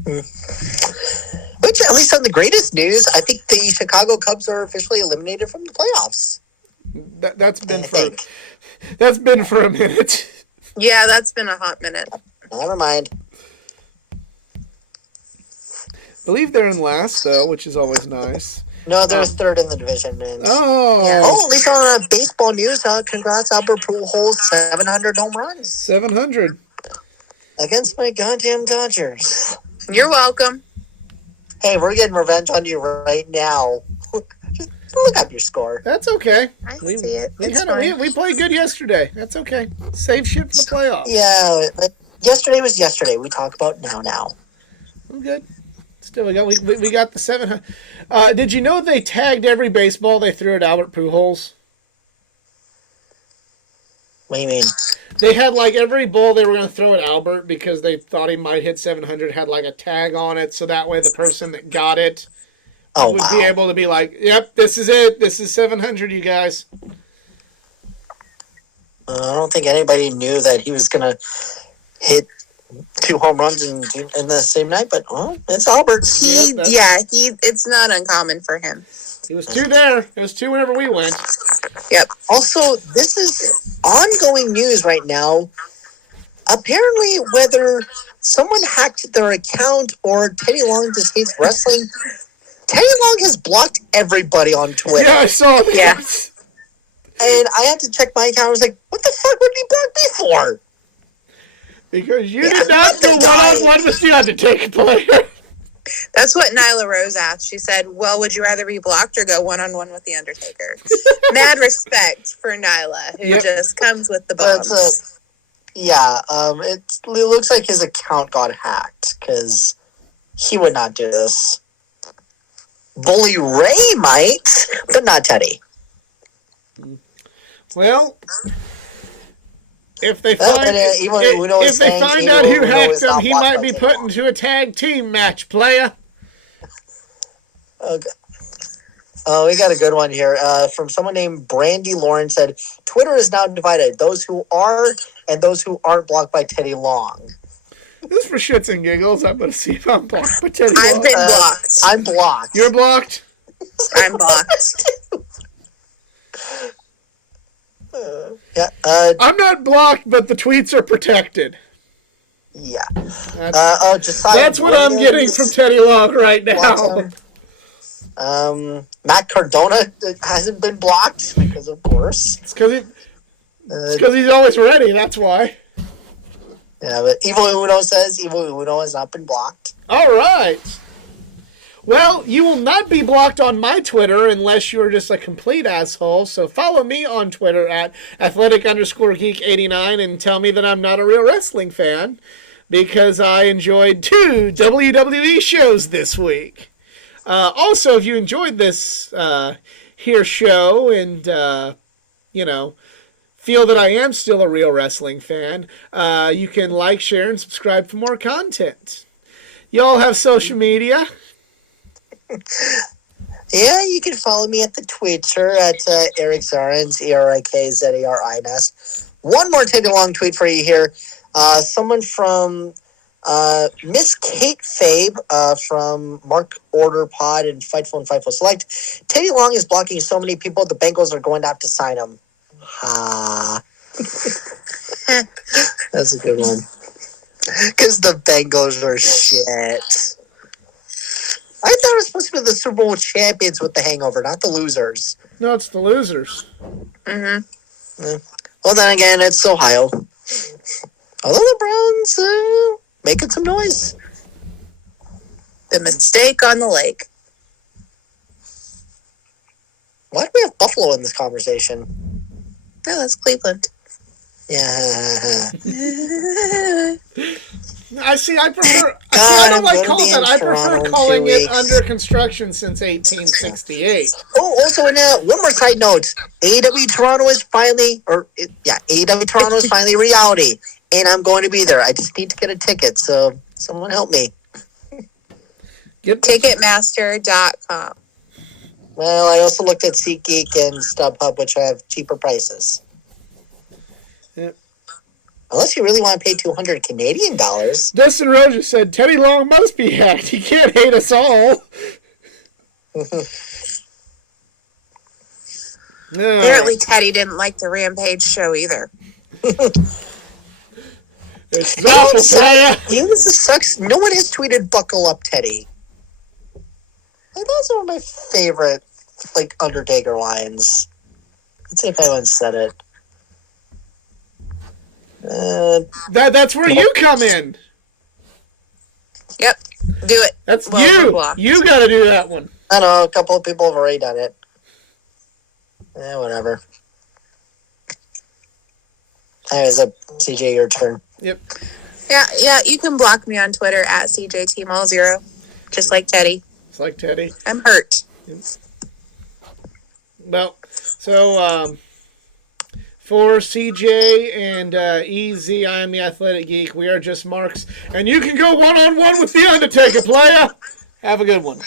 Which, at least on the greatest news, I think the Chicago Cubs are officially eliminated from the playoffs. That's been for a minute. Yeah, that's been a hot minute. Never mind. I believe they're in last, though, which is always nice. No, they're third in the division. And Oh, at least on baseball news, congrats, Albert Pujols, 700 home runs 700. against my goddamn Dodgers. You're welcome. Hey, we're getting revenge on you right now. Just look up your score. That's okay. I see it. We played good yesterday. That's okay. Save shit for the playoffs. Yeah, but yesterday was yesterday. We talk about now. I'm good. Still, we got the 700. Did you know they tagged every baseball they threw at Albert Pujols? What do you mean? They had like every ball they were going to throw at Albert because they thought he might hit 700 had like a tag on it, so that way the person that got it would be able to be like, "Yep, this is it. This is 700, you guys." I don't think anybody knew that he was going to hit 2 home runs in the same night, but it's Albert. It's not uncommon for him. He was 2 there. It was 2 whenever we went. Yep. Also, this is ongoing news right now. Apparently, whether someone hacked their account or Teddy Long just hates wrestling, Teddy Long has blocked everybody on Twitter. Yeah, I saw that. Yeah. And I had to check my account. I was like, what the fuck would he block me for? Because you did not go one-on-one with the Undertaker player. That's what Nyla Rose asked. She said, well, would you rather be blocked or go one-on-one with The Undertaker? Mad respect for Nyla, who just comes with the bombs. It looks like his account got hacked, because he would not do this. Bully Ray might, but not Teddy. Well, if they find out who hacked him, he might be put into a tag team match, player. Okay. Oh, we got a good one here from someone named Brandy Lauren. Said Twitter is now divided: those who are and those who aren't blocked by Teddy Long. This is for shits and giggles. I'm going to see if I'm blocked by Teddy Long. I've been blocked. I'm blocked. You're blocked? I'm blocked. I'm not blocked, but the tweets are protected. Yeah. That's what I'm getting from Teddy Long right now. Matt Cardona hasn't been blocked because, of course, it's because he's always ready. That's why. Yeah, but Evil Uno says Evil Uno has not been blocked. All right. Well, you will not be blocked on my Twitter unless you're just a complete asshole. So follow me on Twitter at athletic_geek89 and tell me that I'm not a real wrestling fan because I enjoyed 2 WWE shows this week. Also, if you enjoyed this here show and, feel that I am still a real wrestling fan, you can like, share, and subscribe for more content. Y'all have social media? Yeah, you can follow me at the Twitter at Eric Zarins, ERIKZARINS. One more Teddy Long tweet for you here. Someone from Miss Kate Fabe from Mark Order Pod and Fightful and Fightful Select. Teddy Long is blocking so many people, the Bengals are going to have to sign him. Ha. That's a good one. Because the Bengals are shit. I thought it was supposed to be the Super Bowl champions with the hangover, not the losers. No, it's the losers. Mm-hmm. Well, then again, it's Ohio. Although the Browns making some noise. The mistake on the lake. Why do we have Buffalo in this conversation? No, that's Cleveland. Yeah. I see. I prefer. I don't like calling that. I prefer Toronto in calling 2 it weeks. under construction since 1868. Oh, also, one more side note. AEW Toronto is finally, AEW Toronto is finally reality. And I'm going to be there. I just need to get a ticket, so someone help me. Ticketmaster.com. Well, I also looked at SeatGeek and StubHub, which have cheaper prices. Yep. Unless you really want to pay $200 Canadian dollars. Dustin Rogers said, Teddy Long must be hacked. He can't hate us all. No. Apparently, Teddy didn't like the Rampage show either. It's awful, Taya. This sucks. No one has tweeted "Buckle Up, Teddy." Like, that's one of my favorite, Undertaker lines. Let's see if anyone said it. That's where you come in. Yep, do it. That's Well, we're you. blocked. You got to do that one. I don't know. A couple of people have already done it. Whatever. Anyways, CJ, your turn. Yep. Yeah, you can block me on Twitter at CJTMall0, just like Teddy. It's like Teddy. I'm hurt. Well, so for CJ and EZ, I am the Athletic Geek. We are just marks. And you can go one-on-one with The Undertaker, playa. Have a good one.